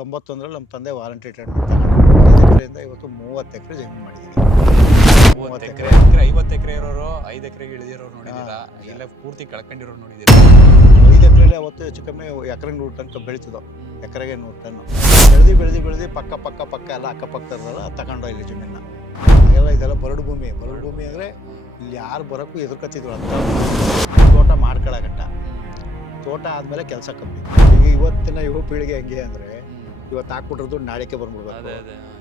91ರಲ್ಲಿ ನಮ್ಮ ತಂದೆ ವಾಲಂಟಿ ರಿಟೈರ್ಮೆಂಟ್ ತಗೊಂಡ್ರು. 5 ಎಕರೆಯಿಂದ ಇವತ್ತು 30 ಎಕರೆ ಜಮೀನು ಮಾಡಿದ್ದೀವಿ. 30 ಎಕರೆ 50 ಎಕರೆ ಇರೋರು 5 ಎಕರೆಗೆ ಇಳಿದಿರೋರು ನೋಡಿದ್ದೀರಾ, ಇಲ್ಲ ಪೂರ್ತಿ ಕಳ್ಕೊಂಡಿರೋರು ನೋಡಿದ್ದೀರಾ. 5 ಎಕರೆಯಲ್ಲಿ ಅವತ್ತು ಹೆಚ್ಚು ಕಮ್ಮಿ ಎಕರೆಗೆ 100 ಟನ್ ಬೆಳೀತದೋ, ಎಕರೆಗೆ 100 ಟನ್ನು ಬೆಳೆದು ಪಕ್ಕ ಎಲ್ಲ ಅಕ್ಕಪಕ್ಕದಲ್ಲ ತಗೊಂಡು ಇಲ್ಲಿ ಜಮೀನ. ಇದೆಲ್ಲ ಬರಡು ಭೂಮಿ ಅಂದರೆ ಇಲ್ಲಿ ಯಾರು ಬರೋಕ್ಕೂ ಎದುರ್ಕತ್ತಿದ್ರು ಅಂತ. ತೋಟ ಮಾಡ್ಕೊಳ್ಳೋಗಟ್ಟ, ತೋಟ ಆದಮೇಲೆ ಕೆಲಸ ಕಮ್ಮಿ. ಈಗ ಇವತ್ತಿನ ಯುವ ಪೀಳಿಗೆ ಹೆಂಗೆ ಅಂದರೆ, ಇವತ್ತು ಹಾಕ್ಬಿಟ್ರದ್ದು ನಾಳೆಗೆ ಬಂದ್ಬಿಡ್ಬೇಕು,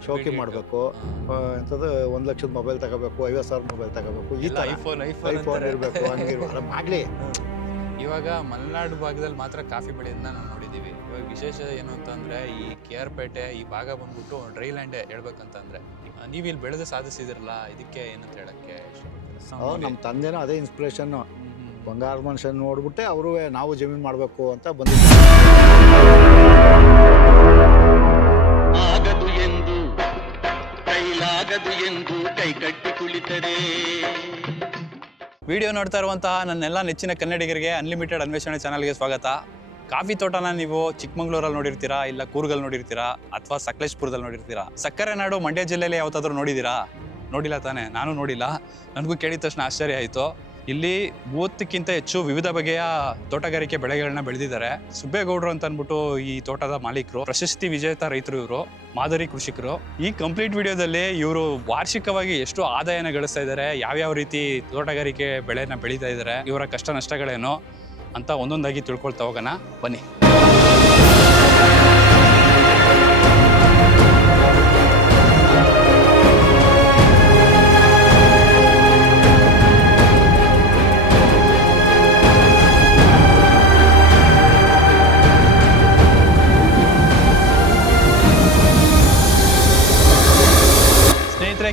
ಶೋಕಿ ಮಾಡಬೇಕು, ಎಂಥದ್ದು 1 ಲಕ್ಷದ ಮೊಬೈಲ್ ತಗೋಬೇಕು, 50,000 ಮೊಬೈಲ್ ತಗೋಬೇಕು, ಈ ಥರ ಐಫೋನ್ ಇರಬೇಕು, ಹಂಗಿರುವಲ್ಲ ಮಾಡಲಿ. ಇವಾಗ ಮಲೆನಾಡು ಭಾಗದಲ್ಲಿ ಮಾತ್ರ ಕಾಫಿ ಬೆಳೆಯೋದನ್ನ ನಾವು ನೋಡಿದ್ದೀವಿ. ಇವಾಗ ವಿಶೇಷ ಏನು ಅಂತಂದರೆ, ಈ KR ಪೇಟೆ ಈ ಭಾಗ ಬಂದ್ಬಿಟ್ಟು ಡ್ರೈ ಲ್ಯಾಂಡೇ ಹೇಳ್ಬೇಕಂತಂದರೆ, ನೀವು ಇಲ್ಲಿ ಬೆಳೆದು ಸಾಧಿಸಿದಿರಲ್ಲ, ಇದಕ್ಕೆ ಏನಂತ ಹೇಳೋಕ್ಕೆ ನಮ್ಮ ತಂದೆನೂ ಅದೇ ಇನ್ಸ್ಪಿರೇಷನ್ನು. ಬಂಗಾರದ ಮನುಷ್ಯನ ನೋಡ್ಬಿಟ್ಟೆ ಅವರು ನಾವು ಜಮೀನು ಮಾಡಬೇಕು ಅಂತ ಬಂದಿದ್ದೀವಿ. ಆಗದು ಎಂದು ಕೈಲಾಗದು ಎಂದು ಕೈ ಕಟ್ಟಿ ಕುಳಿತರೆ. ವಿಡಿಯೋ ನೋಡ್ತಾ ಇರುವಂತಹ ನನ್ನೆಲ್ಲ ನೆಚ್ಚಿನ ಕನ್ನಡಿಗರಿಗೆ ಅನ್ಲಿಮಿಟೆಡ್ ಅನ್ವೇಷಣೆ ಚಾನಲ್ಗೆ ಸ್ವಾಗತ. ಕಾಫಿ ತೋಟನ ನೀವು ಚಿಕ್ಕಮಂಗ್ಳೂರಲ್ಲಿ ನೋಡಿರ್ತೀರಾ, ಇಲ್ಲ ಕೂರ್ಗಲ್ಲಿ ನೋಡಿರ್ತೀರಾ, ಅಥವಾ ಸಕಲೇಶ್ಪುರದಲ್ಲಿ ನೋಡಿರ್ತೀರಾ. ಸಕ್ಕರೆ ನಾಡು ಮಂಡ್ಯ ಜಿಲ್ಲೆಯಲ್ಲಿ ಯಾವತ್ತಾದ್ರೂ ನೋಡಿದ್ದೀರಾ? ನೋಡಿಲ್ಲ ತಾನೇ? ನಾನು ನೋಡಿಲ್ಲ. ನನಗೂ ಕೇಳಿದ ತಕ್ಷಣ ಆಶ್ಚರ್ಯ ಆಯಿತು. ಇಲ್ಲಿ 30ಕ್ಕಿಂತ ಹೆಚ್ಚು ವಿವಿಧ ಬಗೆಯ ತೋಟಗಾರಿಕೆ ಬೆಳೆಗಳನ್ನ ಬೆಳೆದಿದ್ದಾರೆ. ಸುಬ್ಬೇಗೌಡರು ಅಂತ ಅಂದ್ಬಿಟ್ಟು ಈ ತೋಟದ ಮಾಲೀಕರು, ಪ್ರಶಸ್ತಿ ವಿಜೇತ ರೈತರು ಇವರು, ಮಾದರಿ ಕೃಷಿಕರು. ಈ ಕಂಪ್ಲೀಟ್ ವಿಡಿಯೋದಲ್ಲಿ ಇವರು ವಾರ್ಷಿಕವಾಗಿ ಎಷ್ಟು ಆದಾಯನ ಗಳಿಸ್ತಾ ಇದ್ದಾರೆ, ಯಾವ್ಯಾವ ರೀತಿ ತೋಟಗಾರಿಕೆ ಬೆಳೆನ ಬೆಳೀತಾ ಇದ್ದಾರೆ, ಇವರ ಕಷ್ಟ ನಷ್ಟಗಳೇನು ಅಂತ ಒಂದೊಂದಾಗಿ ತಿಳ್ಕೊಳ್ತಾ ಹೋಗೋಣ ಬನ್ನಿ.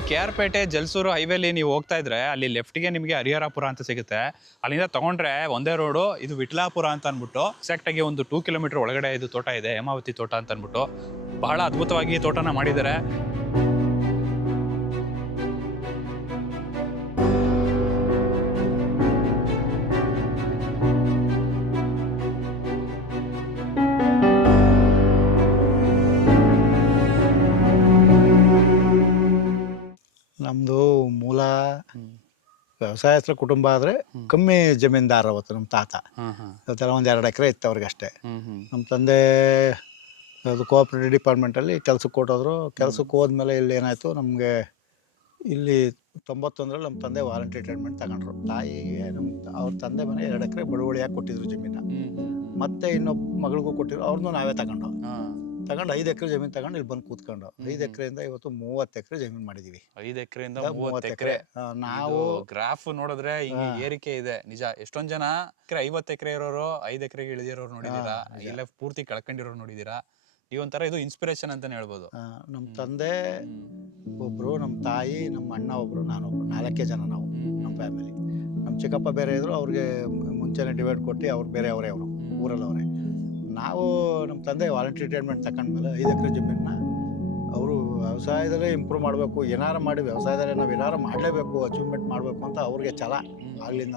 KR ಪೇಟೆ ಜಲಸೂರು ಹೈವೇಲಿ ನೀವು ಹೋಗ್ತಾ ಇದ್ರೆ, ಅಲ್ಲಿ ಲೆಫ್ಟ್ಗೆ ನಿಮಗೆ ಹರಿಹರಪುರ ಅಂತ ಸಿಗುತ್ತೆ. ಅಲ್ಲಿಂದ ತಗೊಂಡ್ರೆ ಒಂದೇ ರೋಡು, ಇದು ವಿಟ್ಲಾಪುರ ಅಂತ ಅಂದ್ಬಿಟ್ಟು ಎಕ್ಸಾಕ್ಟ್ ಆಗಿ ಒಂದು 2 ಕಿಲೋಮೀಟರ್ ಒಳಗಡೆ ಇದು ತೋಟ ಇದೆ, ಹೇಮಾವತಿ ತೋಟ ಅಂತ ಅಂದ್ಬಿಟ್ಟು. ಬಹಳ ಅದ್ಭುತವಾಗಿ ತೋಟನ ಮಾಡಿದ್ದಾರೆ. ನಮ್ಮದು ಮೂಲ ವ್ಯವಸಾಯಸ್ಥ ಕುಟುಂಬ ಆದರೆ ಕಮ್ಮಿ ಜಮೀನ್ದಾರ. ಅವತ್ತು ನಮ್ಮ ತಾತ ಇವತ್ತೆಲ್ಲ 1-2 ಎಕರೆ ಇತ್ತು ಅವ್ರಿಗೆ ಅಷ್ಟೇ. ನಮ್ಮ ತಂದೆ ಅದು ಕೋಆಪ್ರೇಟಿವ್ ಡಿಪಾರ್ಟ್ಮೆಂಟಲ್ಲಿ ಕೆಲ್ಸಕ್ಕೆ ಕೊಟ್ಟೋದ್ರು. ಕೆಲ್ಸಕ್ಕೆ ಹೋದ್ಮೇಲೆ ಇಲ್ಲಿ ಏನಾಯಿತು, ನಮಗೆ ಇಲ್ಲಿ 91ರಲ್ಲಿ ನಮ್ಮ ತಂದೆ ವಾಲಂಟಿ ರಿಟೈರ್ಮೆಂಟ್ ತಗೊಂಡ್ರು. ತಾಯಿಗೆ ಅವ್ರ ತಂದೆ ಮನೆ 2 ಎಕರೆ ಬಳುವಳಿಯಾಗಿ ಕೊಟ್ಟಿದ್ರು ಜಮೀನ. ಮತ್ತೆ ಇನ್ನೊಬ್ಬ ಮಗಳಿಗೂ ಕೊಟ್ಟಿದ್ರು, ಅವ್ರನ್ನೂ ನಾವೇ ತಗೊಂಡು 5 ಎಕರೆ ಜಮೀನು ತಗೊಂಡು ಇಲ್ಲಿ ಬಂದು ಕೂತ್ಕೊಂಡು 5 ಎಕರೆಯಿಂದ ಇವತ್ತು 30 ಎಕರೆ ಜಮೀನು ಮಾಡಿದೀವಿ. 5 ಎಕರೆಯಿಂದ 30 ಎಕರೆ. ನಾವು ಗ್ರಾಫ್ ನೋಡಿದ್ರೆ ಈಗ ಏರಿಕೆ ಇದೆ ನಿಜ. ಎಷ್ಟೊಂದ್ ಜನ 50 ಎಕರೆ ಇರೋರು 5 ಎಕರೆಗೆ ಇಳಿದಿರೋರು ನೋಡಿದೀರಾ, ಇಲ್ಲ ಪೂರ್ತಿ ಕಳ್ಕೊಂಡಿರೋರು ನೋಡಿದೀರಾ. ಈ ಒಂಥರ ಇದು ಇನ್ಸ್ಪಿರೇಷನ್ ಅಂತಾನೆ ಹೇಳ್ಬೋದು. ನಮ್ಮ ತಂದೆ ಒಬ್ರು, ನಮ್ಮ ತಾಯಿ, ನಮ್ಮ ಅಣ್ಣ ಒಬ್ರು, ನಾನೊಬ್ರು, 4 ಜನ ನಾವು ನಮ್ಮ ಫ್ಯಾಮಿಲಿ. ನಮ್ಮ ಚಿಕ್ಕಪ್ಪ ಬೇರೆ ಇದ್ರು, ಅವ್ರಿಗೆ ಮುಂಚೆನೆ ಡಿವೈಡ್ ಕೊಟ್ಟು ಅವ್ರು ಬೇರೆ ಅವರೇ, ಅವರು ಊರಲ್ಲವರೇ. ನಾವು ನಮ್ಮ ತಂದೆ ವಾಲಂಟಿ ರಿಟೈರ್ಮೆಂಟ್ ತಗೊಂಡ್ಮೇಲೆ 5 ಎಕರೆ ಜಮೀನನ್ನ ಅವರು ವ್ಯವಸಾಯದಲ್ಲೇ ಇಂಪ್ರೂವ್ ಮಾಡಬೇಕು, ಏನಾರು ಮಾಡಿ ವ್ಯವಸಾಯದಲ್ಲೇ ನಾವು ಏನಾರು ಮಾಡಲೇಬೇಕು, ಅಚೀವ್ಮೆಂಟ್ ಮಾಡಬೇಕು ಅಂತ ಅವ್ರಿಗೆ ಛಲ ಆಗ್ಲಿಂದ.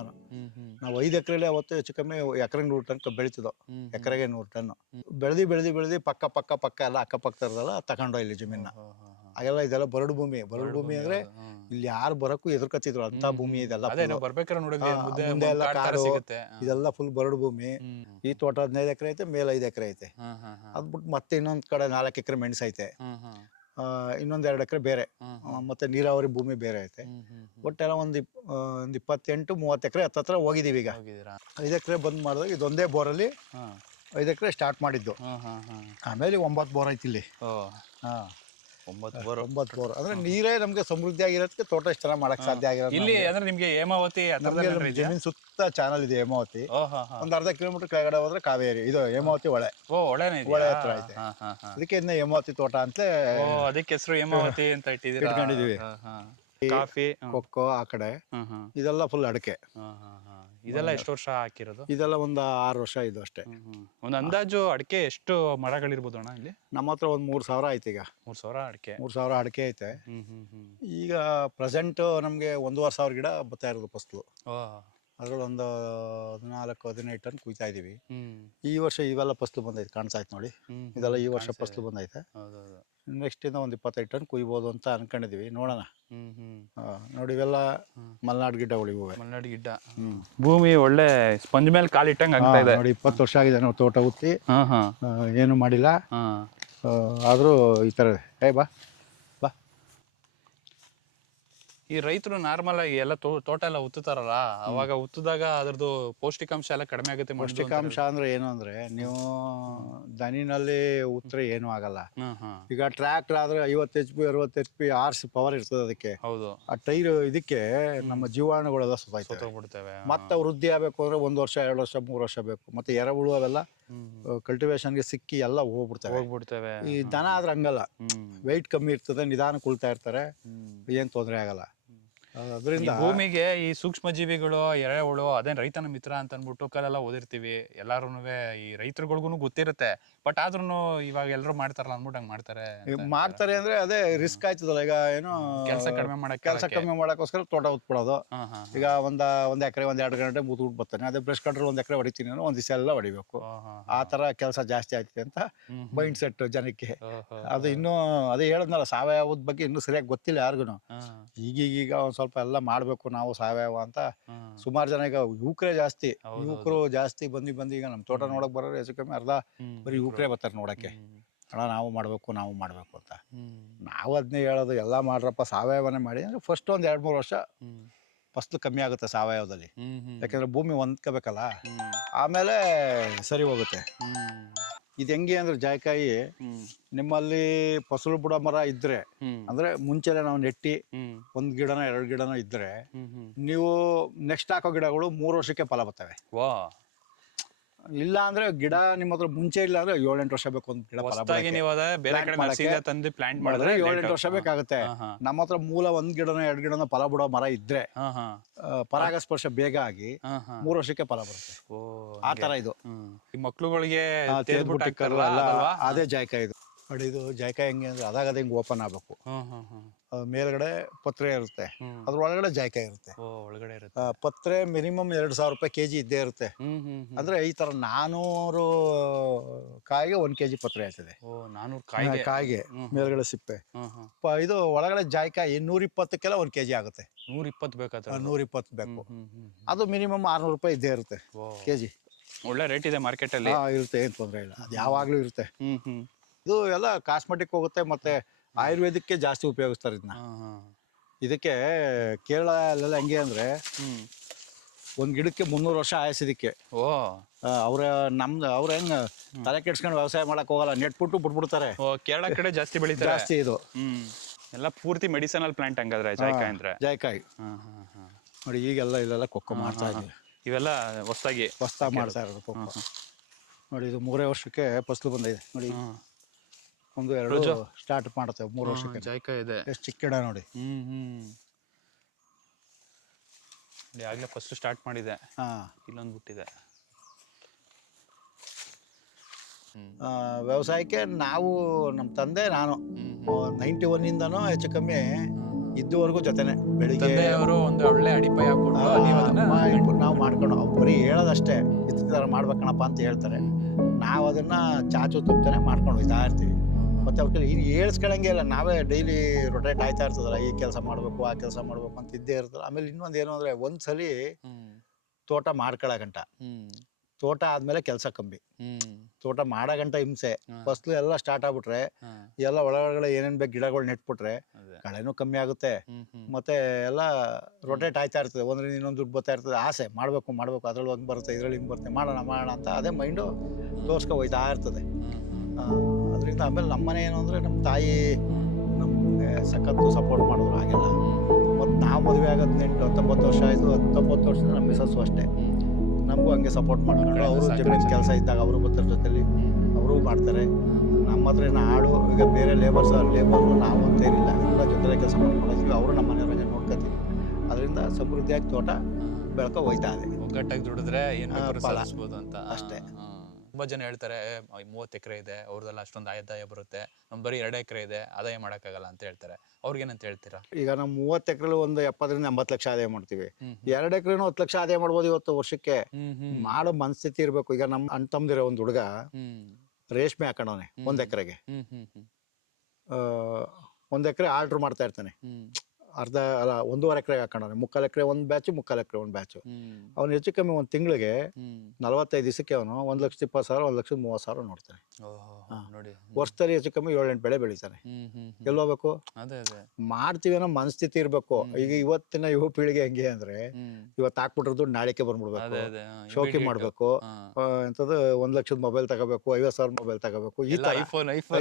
ನಾವು 5 ಎಕರೆಲಿ ಅವತ್ತು ಹೆಚ್ಚು ಕಮ್ಮಿ ಎಕರೆಗೆ 100 ಟನ್ ಬೆಳೀತದೋ, ಎಕರೆಗೆ 100 ಟನ್ನು ಬೆಳೆದು ಪಕ್ಕ ಎಲ್ಲ ಅಕ್ಕಪಕ್ಕದಲ್ಲ ತಗೊಂಡು ಇಲ್ಲಿ ಜಮೀನ. ಇದೆಲ್ಲ ಬರಡು ಭೂಮಿ ಅಂದರೆ ಇಲ್ಲಿ ಯಾರು ಬರೋಕ್ಕೂ ಎದುರ್ಕತ್ತಿದ್ರು ಅಂತ ಭೂಮಿ. ಇದೆಲ್ಲ ಮುಂದೆಲ್ಲ ಕಾಡು, ಇದೆಲ್ಲ ಫುಲ್ ಬರಡು ಭೂಮಿ. ಈ ತೋಟ 15 ಎಕರೆ ಐತೆ, ಮೇಲೆ 5 ಎಕರೆ ಐತೆ. ಅದ್ಬಿಟ್ಟು ಮತ್ತೆ ಇನ್ನೊಂದ್ ಕಡೆ 4 ಎಕರೆ ಮೆಣಸು ಐತೆ, ಇನ್ನೊಂದ್ 2 ಎಕರೆ ಬೇರೆ, ಮತ್ತೆ ನೀರಾವರಿ ಭೂಮಿ ಬೇರೆ ಐತೆ. ಒಟ್ಟೆಲ್ಲ ಒಂದು 28-30 ಎಕರೆ ಹತ್ತತ್ರ ಹೋಗಿದೀವಿ. ಈಗ 5 ಎಕರೆ ಬಂದ್ ಮಾಡಿದಾಗ ಇದೊಂದೇ ಬೋರಲ್ಲಿ 5 ಎಕರೆ ಸ್ಟಾರ್ಟ್ ಮಾಡಿದ್ದು. ಆಮೇಲೆ 9 ಬೋರ್ ಐತಿ ಇಲ್ಲಿ. 9 ಬೋರ್ ಅಂದ್ರೆ ನೀರೇ ನಮ್ಗೆ ಸಮೃದ್ಧಿ ಆಗಿರೋದಕ್ಕೆ ತೋಟ ಇಷ್ಟು ಚೆನ್ನಾಗಿ ಮಾಡಕ್ ಸಾಧ್ಯ ಆಗಿರೋದು. ಇಲ್ಲಿ ಅಂದ್ರೆ ನಿಮ್ಗೆ ಹೇಮಾವತಿ ಜಮೀನ್ ಸುತ್ತ ಚಾನಲ್ ಇದೆ. ಹೇಮಾವತಿ ಒಂದ್ ಅರ್ಧ ಕಿಲೋಮೀಟರ್ ಕೆಳಗಡೆ ಹೋದ್ರೆ ಕಾವೇರಿ, ಇದು ಹೇಮಾವತಿ ಹೊಳೆ ಹತ್ರ ಐತೆ. ಅದಕ್ಕೆ ಇದನ್ನ ಹೇಮಾವತಿ ತೋಟ ಅಂತ ಅದಕ್ಕೆ ಹೆಸರು ಹೇಮಾವತಿ ಅಂತ ಇಟ್ಕೊಂಡಿದೀವಿ. ಕಾಫಿ, ಕೊಕ್ಕೋ ಆ ಕಡೆ, ಇದೆಲ್ಲ ಫುಲ್ ಅಡಿಕೆ. ಇದೆಲ್ಲ ಎಷ್ಟು ವರ್ಷ ಹಾಕಿರೋದು? ಇದೆಲ್ಲ ಒಂದು 6 ವರ್ಷ ಇದು ಅಷ್ಟೇ. ಒಂದು ಅಂದಾಜು ಅಡಿಕೆ ಎಷ್ಟು ಮರಗಳಿರ್ಬೋದು ಅಣ್ಣ ಇಲ್ಲಿ? ನಮ್ಮ ಹತ್ರ ಒಂದು 3,000 ಐತೆ. ಈಗ 3,000 ಅಡಿಕೆ. 3,000 ಅಡಿಕೆ ಐತೆ. ಈಗ ಪ್ರೆಸೆಂಟ್ ನಮ್ಗೆ 1,500 ಗಿಡ ಬರ್ತಾ ಇರೋದು ಫಸ್ಲು. ಅದ್ರಲ್ಲಿ ಒಂದು 14-15 ಟನ್ ಕುಯ್ತಾ ಇದೀವಿ. ಹ್ಮ್ ಈ ವರ್ಷ ಇವೆಲ್ಲ ಫಸ್ಲು ಬಂದೈತೆ, ಕಾಣಿಸ್ತಾ ಇತ್ತು ನೋಡಿ. ಹ್ಮ್ ಇದೆಲ್ಲ ಈ ವರ್ಷ ಫಸ್ಲು ಬಂದೈತೆ. ಹೌದೌದು. ನೆಕ್ಸ್ಟ್ ಇಂದ ಒಂದು 25 ಟನ್ ಕುಯ್ಬೋದು ಅಂತ ಅನ್ಕೊಂಡಿದೀವಿ, ನೋಡೋಣ. ಹ್ಮ್ ನೋಡಿ ಇವೆಲ್ಲ ಮಲೆನಾಡು ಗಿಡ್ಡಗಳು ಇವೆ. ಮಲೆನಾಡು ಗಿಡ್ಡ. ಭೂಮಿ ಒಳ್ಳೆ ಸ್ಪಂಜ್ ಮೇಲೆ ಕಾಲಿಟ್ಟಂಗೆ ಆಗ್ತಾ ಇದೆ. ನೋಡಿ 20 ವರ್ಷ ಆಗಿದೆ ನಾವು ತೋಟ ಉತ್ತಿ, ಹಾ ಹಾ ಏನು ಮಾಡಿಲ್ಲ. ಹಾ ಆದರೂ ಈ ಥರ ಬಾ ಬಾ. ಈ ರೈತರು ನಾರ್ಮಲ್ ಆಗಿ ಎಲ್ಲ ತೋಟ ಎಲ್ಲ ಉತ್ತುತ್ತಾರಲ್ಲ, ಅವಾಗ ಉತ್ತಿದಾಗ ಅದ್ರದ್ದು ಪೌಷ್ಟಿಕಾಂಶ ಎಲ್ಲ ಕಡಿಮೆ ಆಗುತ್ತೆ. ಪೌಷ್ಟಿಕಾಂಶ ಅಂದ್ರೆ ಏನು ಅಂದ್ರೆ, ನೀವು ದನಿನಲ್ಲಿ ಉತ್ತರೆ ಏನೂ ಆಗಲ್ಲ. ಈಗ ಟ್ರ್ಯಾಕ್ಟರ್ ಆದ್ರೆ 50 HP 60 HP ಆರ್ಸ್ ಪವರ್ ಇರ್ತದೆ ಅದಕ್ಕೆ. ಹೌದು. ಆ ಟೈರ್ ಇದಕ್ಕೆ ನಮ್ಮ ಜೀವಾಣುಗಳೆಲ್ಲ ಸತ್ತೋಗ್ಬಿಡ್ತವೆ. ಮತ್ತೆ ವೃದ್ಧಿ ಆಗ್ಬೇಕು ಅಂದ್ರೆ 1 ವರ್ಷ 2 ವರ್ಷ 3 ವರ್ಷ ಬೇಕು. ಮತ್ತೆ ಎರೆಹುಳು ಅವೆಲ್ಲ ಕಲ್ಟಿವೇಶನ್ಗೆ ಸಿಕ್ಕಿ ಎಲ್ಲ ಹೋಗ್ಬಿಡ್ತವೆ. ಈ ದನ ಆದ್ರೆ ಹಂಗಲ್ಲ, ವೆಯ್ಟ್ ಕಮ್ಮಿ ಇರ್ತದೆ, ನಿಧಾನಕ್ಕೆ ಉಳ್ತಾ ಇರ್ತಾರೆ, ಏನ್ ತೊಂದರೆ ಆಗಲ್ಲ. ಅದರಿಂದ ಭೂಮಿಗೆ ಈ ಸೂಕ್ಷ್ಮ ಜೀವಿಗಳು, ಎರೆಹುಳು, ಅದೇನ್ ರೈತನ ಮಿತ್ರ ಅಂತ ಅನ್ಬಿಟ್ಟು ಕಲೆಲ್ಲ ಓದಿರ್ತೀವಿ ಎಲ್ಲಾರು. ಈ ರೈತರುಗಳಿಗೂ ಗೊತ್ತಿರುತ್ತೆ, ಬಟ್ ಆದ್ರೂ ಇವಾಗ ಎಲ್ಲರೂ ಮಾಡ್ತಾರಲ್ಲ ಅಂದ್ಬಿಟ್ಟು ಹಂಗ್ ಮಾಡ್ತಾರೆ ಅಂದ್ರೆ ಅದೇ ರಿಸ್ಕ್ ಆಯ್ತದಲ್ಲ. ಈಗ ಏನು ಕೆಲಸ ಕಡಿಮೆ ಮಾಡಕ್ಕೋಸ್ಕರ ತೋಟ ಉತ್ಬಿಡೋದು. ಈಗ ಒಂದ್ ಎಕರೆ 1-2 ಗಂಟೆ ಮುದ್ಬಿಟ್ಟು ಬರ್ತಾನೆ, ಅದೇ ಬ್ರಷ್ ಕಟ್ರೆ 1 ಎಕರೆ ಹೊಡಿತೀನಿ, ಒಂದ್ ದಿವಸ ಎಲ್ಲ ಹೊಡಿಬೇಕು. ಆ ತರ ಕೆಲಸ ಜಾಸ್ತಿ ಆಗ್ತಿದೆ ಅಂತ ಮೈಂಡ್ ಸೆಟ್ ಜನಕ್ಕೆ. ಅದು ಇನ್ನೂ ಅದೇ ಹೇಳದ್ನಲ್ಲ, ಸಾವಯವದ ಬಗ್ಗೆ ಇನ್ನೂ ಸರಿಯಾಗಿ ಗೊತ್ತಿಲ್ಲ ಯಾರಿಗೂ. ಈಗೀಗ ಒಂದ್ ಸ್ವಲ್ಪ ಎಲ್ಲ ಮಾಡ್ಬೇಕು ನಾವು ಸಾವಯವ ಅಂತ ಸುಮಾರು ಜನ. ಈಗ ಯುವಕರೇ ಜಾಸ್ತಿ, ಯುವಕರು ಜಾಸ್ತಿ ಬಂದು ಈಗ ನಮ್ ತೋಟ ನೋಡಕ್ ಬರೋರು ಹೆಚ್ಚು ಕಮ್ಮಿ ಅರ್ಧ ಬರೀ ಯುವಕರೇ ಬರ್ತಾರೆ ನೋಡಕ್ಕೆ. ಅಣ್ಣ ನಾವು ಮಾಡ್ಬೇಕು ಅಂತ. ನಾವು ಅದನ್ನೇ ಹೇಳೋದು, ಎಲ್ಲ ಮಾಡ್ರಪ್ಪ ಸಾವಯವನೇ ಮಾಡಿ ಅಂದ್ರೆ ಫಸ್ಟ್ ಒಂದ್ 2-3 ವರ್ಷ ಫಸ್ಲು ಕಮ್ಮಿ ಆಗುತ್ತೆ ಸಾವಯವದಲ್ಲಿ. ಯಾಕಂದ್ರೆ ಭೂಮಿ ಹೊಂದ್ಕೋಬೇಕಲ್ಲ, ಆಮೇಲೆ ಸರಿ ಹೋಗುತ್ತೆ. ಇದು ಹೆಂಗೆ ಅಂದ್ರೆ ಜಾಯ್ಕಾಯಿ, ನಿಮ್ಮಲ್ಲಿ ಫಸಲು ಬಿಡೋ ಮರ ಇದ್ರೆ ಅಂದ್ರೆ ಮುಂಚೆನೆ ನಾವು ನೆಟ್ಟಿ 1 ಗಿಡನ 2 ಗಿಡನ ಇದ್ರೆ, ನೀವು ನೆಕ್ಸ್ಟ್ ಹಾಕೋ ಗಿಡಗಳು 3 ವರ್ಷಕ್ಕೆ ಫಲ ಬರ್ತವೆ. ಇಲ್ಲ ಅಂದ್ರೆ ಗಿಡ ನಿಮ್ಮ ಹತ್ರ ಮುಂಚೆ ಇಲ್ಲ ಅಂದ್ರೆ 7-8 ವರ್ಷ ಬೇಕು ಒಂದು ಗಿಡ ಫಲ ಮಾಡಿದ್ರೆ 7-8 ವರ್ಷ ಬೇಕಾಗುತ್ತೆ. ನಮ್ಮ ಹತ್ರ ಮೂಲ 1 ಗಿಡನ 2 ಗಿಡನ ಫಲ ಬಿಡೋ ಮರ ಇದ್ರೆ ಪರಾಗಸ್ಪರ್ಶ ಬೇಗ ಆಗಿ 3 ವರ್ಷಕ್ಕೆ ಫಲ ಬರುತ್ತೆ. ಆ ತರ ಇದು ಮಕ್ಳುಗಳಿಗೆ ಅದೇ ಜಾಯ್ಕಾಯಿ. ಇದು ನೋಡಿ, ಇದು ಜಾಯ್ಕಾಯಿ ಹೆಂಗೆ ಅಂದ್ರೆ ಅದಾಗ ಹಿಂಗ್ ಓಪನ್ ಆಗ್ಬೇಕು. ಮೇಲ್ಗಡೆ ಪತ್ರೆ ಇರುತ್ತೆ, ಅದ್ರ ಒಳಗಡೆ ಜಾಯ್ಕಾಯಿ ಇರುತ್ತೆ. ಪತ್ರೆ ಮಿನಿಮಮ್ 2,000 ರೂಪಾಯಿ ಕೆಜಿ ಇದ್ದೇ ಇರುತ್ತೆ. ಅಂದ್ರೆ ಈ ತರ 400 ಕಾಯಿಗೆ 1 ಕೆಜಿ ಪತ್ರೆ ಆಗ್ತದೆ. ಕಾಯಿಗೆ ಮೇಲ್ಗಡೆ ಸಿಪ್ಪೆ. ಇದು ಒಳಗಡೆ ಜಾಯ್ಕಾಯಿ 120ಕ್ಕೆಲ್ಲ 1 ಕೆಜಿ ಆಗುತ್ತೆ. 120 ಬೇಕಾದ್ರೆ 120 ಬೇಕು. ಅದು ಮಿನಿಮಮ್ 600 ರೂಪಾಯಿ ಇದ್ದೇ ಇರುತ್ತೆ ಕೆಜಿ. ಒಳ್ಳೆ ರೇಟ್ ಇದೆ ಮಾರ್ಕೆಟ್ ಅಲ್ಲಿ. ಇರುತ್ತೆ, ಏನ್ ತೊಂದ್ರೆ ಇಲ್ಲ, ಅದು ಯಾವಾಗ್ಲೂ ಇರುತ್ತೆ. ಇದು ಎಲ್ಲ ಕಾಸ್ಮೆಟಿಕ್ ಹೋಗುತ್ತೆ, ಮತ್ತೆ ಆಯುರ್ವೇದಕ್ಕೆ ಜಾಸ್ತಿ ಉಪಯೋಗಿಸ್ತಾರೆ ಇದನ್ನ. ಇದಕ್ಕೆ ಕೇರಳ ಅಲ್ಲೆಲ್ಲ ಹೆಂಗೆ ಅಂದ್ರೆ, ಒಂದ್ ಗಿಡಕ್ಕೆ 300 ವರ್ಷ ಆಯಸ್ಸಿದಕ್ಕೆ. ಅವ್ರ ಹೆಂಗ ತಲೆ ಕೆಡ್ಸ್ಕೊಂಡು ವ್ಯವಸಾಯ ಮಾಡಕ್ ಹೋಗಲ್ಲ, ನೆಟ್ಬಿಟ್ಟು ಬಿಟ್ಬಿಡ್ತಾರೆ. ಕೇರಳ ಕಡೆ ಜಾಸ್ತಿ ಬೆಳೀತಾರೆ ಜಾಸ್ತಿ ಇದು. ಎಲ್ಲ ಪೂರ್ತಿ ಮೆಡಿಸಿನಲ್ ಪ್ಲಾಂಟ್ ಹಂಗಾದ್ರೆ ಜಾಯ್ಕಾಯಿ. ನೋಡಿ ಈಗೆಲ್ಲ ಇಲ್ಲೆಲ್ಲ ಕೊಕ್ಕೋ ಮಾಡ್ತಾ ಇದ್ದೀವಿ. ಇವೆಲ್ಲ ಹೊಸದಾಗಿ ಮಾಡ್ತಾ ಇರೋದು ಕೊಕ್ಕೋ. ನೋಡಿ ಇದು 3 ವರ್ಷಕ್ಕೆ ಫಸಲು ಬಂದಿದೆ. ನೋಡಿ 1-2 ಸ್ಟಾರ್ಟ್ ಮಾಡುತ್ತೆ 3 ವರ್ಷಕ್ಕೆ. ಜಾಯ್ಕಾಯಿ ಇದೆ, ಎಷ್ಟು ಚಿಕ್ಕ ಗಿಡ ನೋಡಿ. ಆಗ್ಲೇ ಫಸ್ಟ್ ಸ್ಟಾರ್ಟ್ ಮಾಡಿದೆ, ಇಲ್ಲೊಂದು ಬಿಟ್ಟಿದೆ. ವ್ಯವಸಾಯಕ್ಕೆ ನಾವು ನಮ್ಮ ತಂದೆ ನಾನು 91 ಇಂದನೂ ಹೆಚ್ಚು ಕಮ್ಮಿ ಇದುವರೆಗೂ ಜೊತೆನೆ. ಬೆಳಿಗ್ಗೆ ಅವರು ಒಂದು ಒಳ್ಳೆ ಅಡಿಪಾಯ ಹಾಕೊಂಡು ನಾವು ಮಾಡ್ಕೊಂಡು, ಅವ್ರು ಬರೀ ಹೇಳೋದಷ್ಟೇ, ಈ ಥರ ಮಾಡ್ಬೇಕಣಪ್ಪ ಅಂತ ಹೇಳ್ತಾರೆ. ನಾವು ಅದನ್ನ ಚಾಚು ತಪ್ಪನೆ ಮಾಡ್ಕೊಂಡು ಹೋಗ್ತಾ ಇರ್ತೀವಿ. ಮತ್ತೆ ಅವ್ರಿಗೆ ಇನ್ನು ಹೇಳ್ಸ್ಕೊಳಂಗೆ ಇಲ್ಲ, ನಾವೇ ಡೈಲಿ ರೊಟೇಟ್ ಆಯ್ತಾ ಇರ್ತದಲ್ಲ, ಈ ಕೆಲಸ ಮಾಡ್ಬೇಕು ಆ ಕೆಲಸ ಮಾಡ್ಬೇಕು ಅಂತ ಇದ್ದೇ ಇರ್ತದೆ. ಆಮೇಲೆ ಇನ್ನೊಂದು ಏನು ಅಂದ್ರೆ, ಒಂದ್ಸಲಿ ತೋಟ ಮಾಡ್ಕೊಳಗಂಟ, ತೋಟ ಆದ್ಮೇಲೆ ಕೆಲಸ ಕಮ್ಮಿ. ತೋಟ ಮಾಡಗಂಟ ಹಿಂಸೆ. ಫಸ್ಲು ಎಲ್ಲ ಸ್ಟಾರ್ಟ್ ಆಗ್ಬಿಟ್ರೆ ಎಲ್ಲ ಒಳಗಡೆ ಏನೇನ್ ಬೇಕು ಗಿಡಗಳು ನೆಟ್ಬಿಟ್ರೆ ಕಳೆನೂ ಕಮ್ಮಿ ಆಗುತ್ತೆ. ಮತ್ತೆ ಎಲ್ಲ ರೊಟೇಟ್ ಆಯ್ತಾ ಇರ್ತದೆ, ಒಂದ್ರಿಂದ ಇನ್ನೊಂದು ದುಡ್ಡು ಬರ್ತಾ ಇರ್ತದೆ. ಆಸೆ ಮಾಡ್ಬೇಕು ಅದ್ರಲ್ಲಿ ಹಂಗೆ ಬರುತ್ತೆ, ಇದ್ರಲ್ಲಿ ಹಿಂಗೆ ಬರುತ್ತೆ, ಮಾಡೋಣ ಅಂತ ಅದೇ ಮೈಂಡು ತೋರ್ಸ್ಕೊ ಹೋಯ್ತಾ ಇರ್ತದೆ. ಅದರಿಂದ ಆಮೇಲೆ ನಮ್ಮನೆ ಏನು ಅಂದರೆ, ನಮ್ಮ ತಾಯಿ ನಮಗೆ ಸಖತ್ತು ಸಪೋರ್ಟ್ ಮಾಡಿದ್ರು ಹಾಗೆಲ್ಲ. ಮತ್ತು ನಾವು ಮದುವೆ ಆಗೋದು 19 ವರ್ಷ ಆಯಿತು. 19 ವರ್ಷದಿಂದ ನಮ್ಮ ಮಿಸಸ್ಸು ಅಷ್ಟೇ ನಮಗೂ ಹಂಗೆ ಸಪೋರ್ಟ್ ಮಾಡ್ಕೊಂಡ್ರು. ಅವರು ಜಮೀನು ಕೆಲಸ ಇದ್ದಾಗ ಅವರು ಬರ್ತಾರೆ, ಜೊತೆಲಿ ಅವರು ಮಾಡ್ತಾರೆ. ನಮ್ಮ ಹತ್ರ ಆಳು ಈಗ ಬೇರೆ ಲೇಬರು ನಾವು ಅಂತೇನಿಲ್ಲ, ಎಲ್ಲ ಜೊತೆಲೆ ಕೆಲಸ ಮಾಡ್ಕೊಂಡಿದ್ವಿ. ಅವರು ನಮ್ಮ ಮನೆಯವ್ರಿಗೆ ನೋಡ್ಕೊತೀವಿ. ಅದರಿಂದ ಸಮೃದ್ಧಿಯಾಗಿ ತೋಟ ಬೆಳ್ಕೊ ಹೋಯ್ತಾ ಇದೆ. ಒಗ್ಗಟ್ಟಾಗಿ ದುಡಿದ್ರೆ ಏನು ಫಲ ಅಂತ ಅಷ್ಟೇ. ತುಂಬಾ ಜನ ಹೇಳ್ತಾರೆ 30 ಎಕರೆ ಇದೆ, ಅವ್ರದೆಲ್ಲ ಅಷ್ಟೊಂದು ಆದಾಯ ಬರುತ್ತೆ, ನಮ್ ಬರೀ 2 ಎಕರೆ ಇದೆ, ಆದಾಯ ಮಾಡೋಕ್ಕಾಗಲ್ಲ ಅಂತ ಹೇಳ್ತಾರೆ. ಅವ್ರಿಗೇನಂತ ಹೇಳ್ತೀರಾ? ಈಗ ನಾವು 30 ಎಕರೆ ಒಂದು 70ರಿಂದ 80 ಲಕ್ಷ ಆದಾಯ ಮಾಡ್ತೀವಿ. ಹ್ಮ್ 2 ಎಕರೆನೂ 10 ಲಕ್ಷ ಆದಾಯ ಮಾಡ್ಬೋದು ಇವತ್ತು ವರ್ಷಕ್ಕೆ. ಹ್ಮ್ ಮಾಡೋ ಮನಸ್ಥಿತಿ ಇರಬೇಕು. ಈಗ ನಮ್ಮ ಅಣ್ಣ ತಮ್ಮದಿರೋ ಒಂದು ಹುಡುಗ ಹ್ಮ್ ರೇಷ್ಮೆ ಹಾಕೊಂಡವನೆ 1 ಎಕರೆಗೆ. ಹ್ಮ್ ಹ್ಮ್ ಹ್ಮ್ 1 ಎಕರೆ ಆರ್ಡ್ರ್ ಮಾಡ್ತಾ ಇರ್ತಾನೆ. ಹ್ಮ್ ಅರ್ಧ ಅಲ್ಲ 1.5 ಎಕರೆಗೆ ಹಾಕೊಂಡವನೆ. 3/4 ಎಕರೆ ಒಂದು ಬ್ಯಾಚು, 3/4 ಎಕರೆ ಒಂದು ಬ್ಯಾಚು. ಹ್ಮ್ ಅವ್ನು ಹೆಚ್ಚು ಕಮ್ಮಿ ಒಂದು ತಿಂಗಳಿಗೆ ಹ್ಮ್ 45 ದಿವಸಕ್ಕೆ ಅವನು 1,20,000 1,30,000 ನೋಡ್ತಾನೆ. ನೋಡಿ. ವರ್ಷದಲ್ಲಿ ಹೆಚ್ಚು ಕಮ್ಮಿ 7-8 ಬೆಳೆ ಬೆಳಿತಾನೆ. ಎಲ್ಲಿ ಹೋಗ್ಬೇಕು? ಅದೇ ಅದೇ ಮಾಡ್ತೀವಿ ಅನ್ನೋ ಮನಸ್ಥಿತಿ ಇರಬೇಕು. ಈಗ ಇವತ್ತಿನ ಯುವ ಪೀಳಿಗೆ ಹೆಂಗೆ ಅಂದ್ರೆ, ಇವತ್ತು ಹಾಕ್ಬಿಟ್ರೆ ದುಡ್ಡು ನಾಳೆಗೆ ಬಂದ್ಬಿಡ್ಬೇಕು, ಅದೇ ಅದೇ ಶೋಕಿ ಮಾಡ್ಬೇಕು, ಎಂತದ್ದು 1 ಲಕ್ಷದ ಮೊಬೈಲ್ ತಗೋಬೇಕು, 50,000 ಮೊಬೈಲ್ ತಗೋಬೇಕು, ಈ ತರ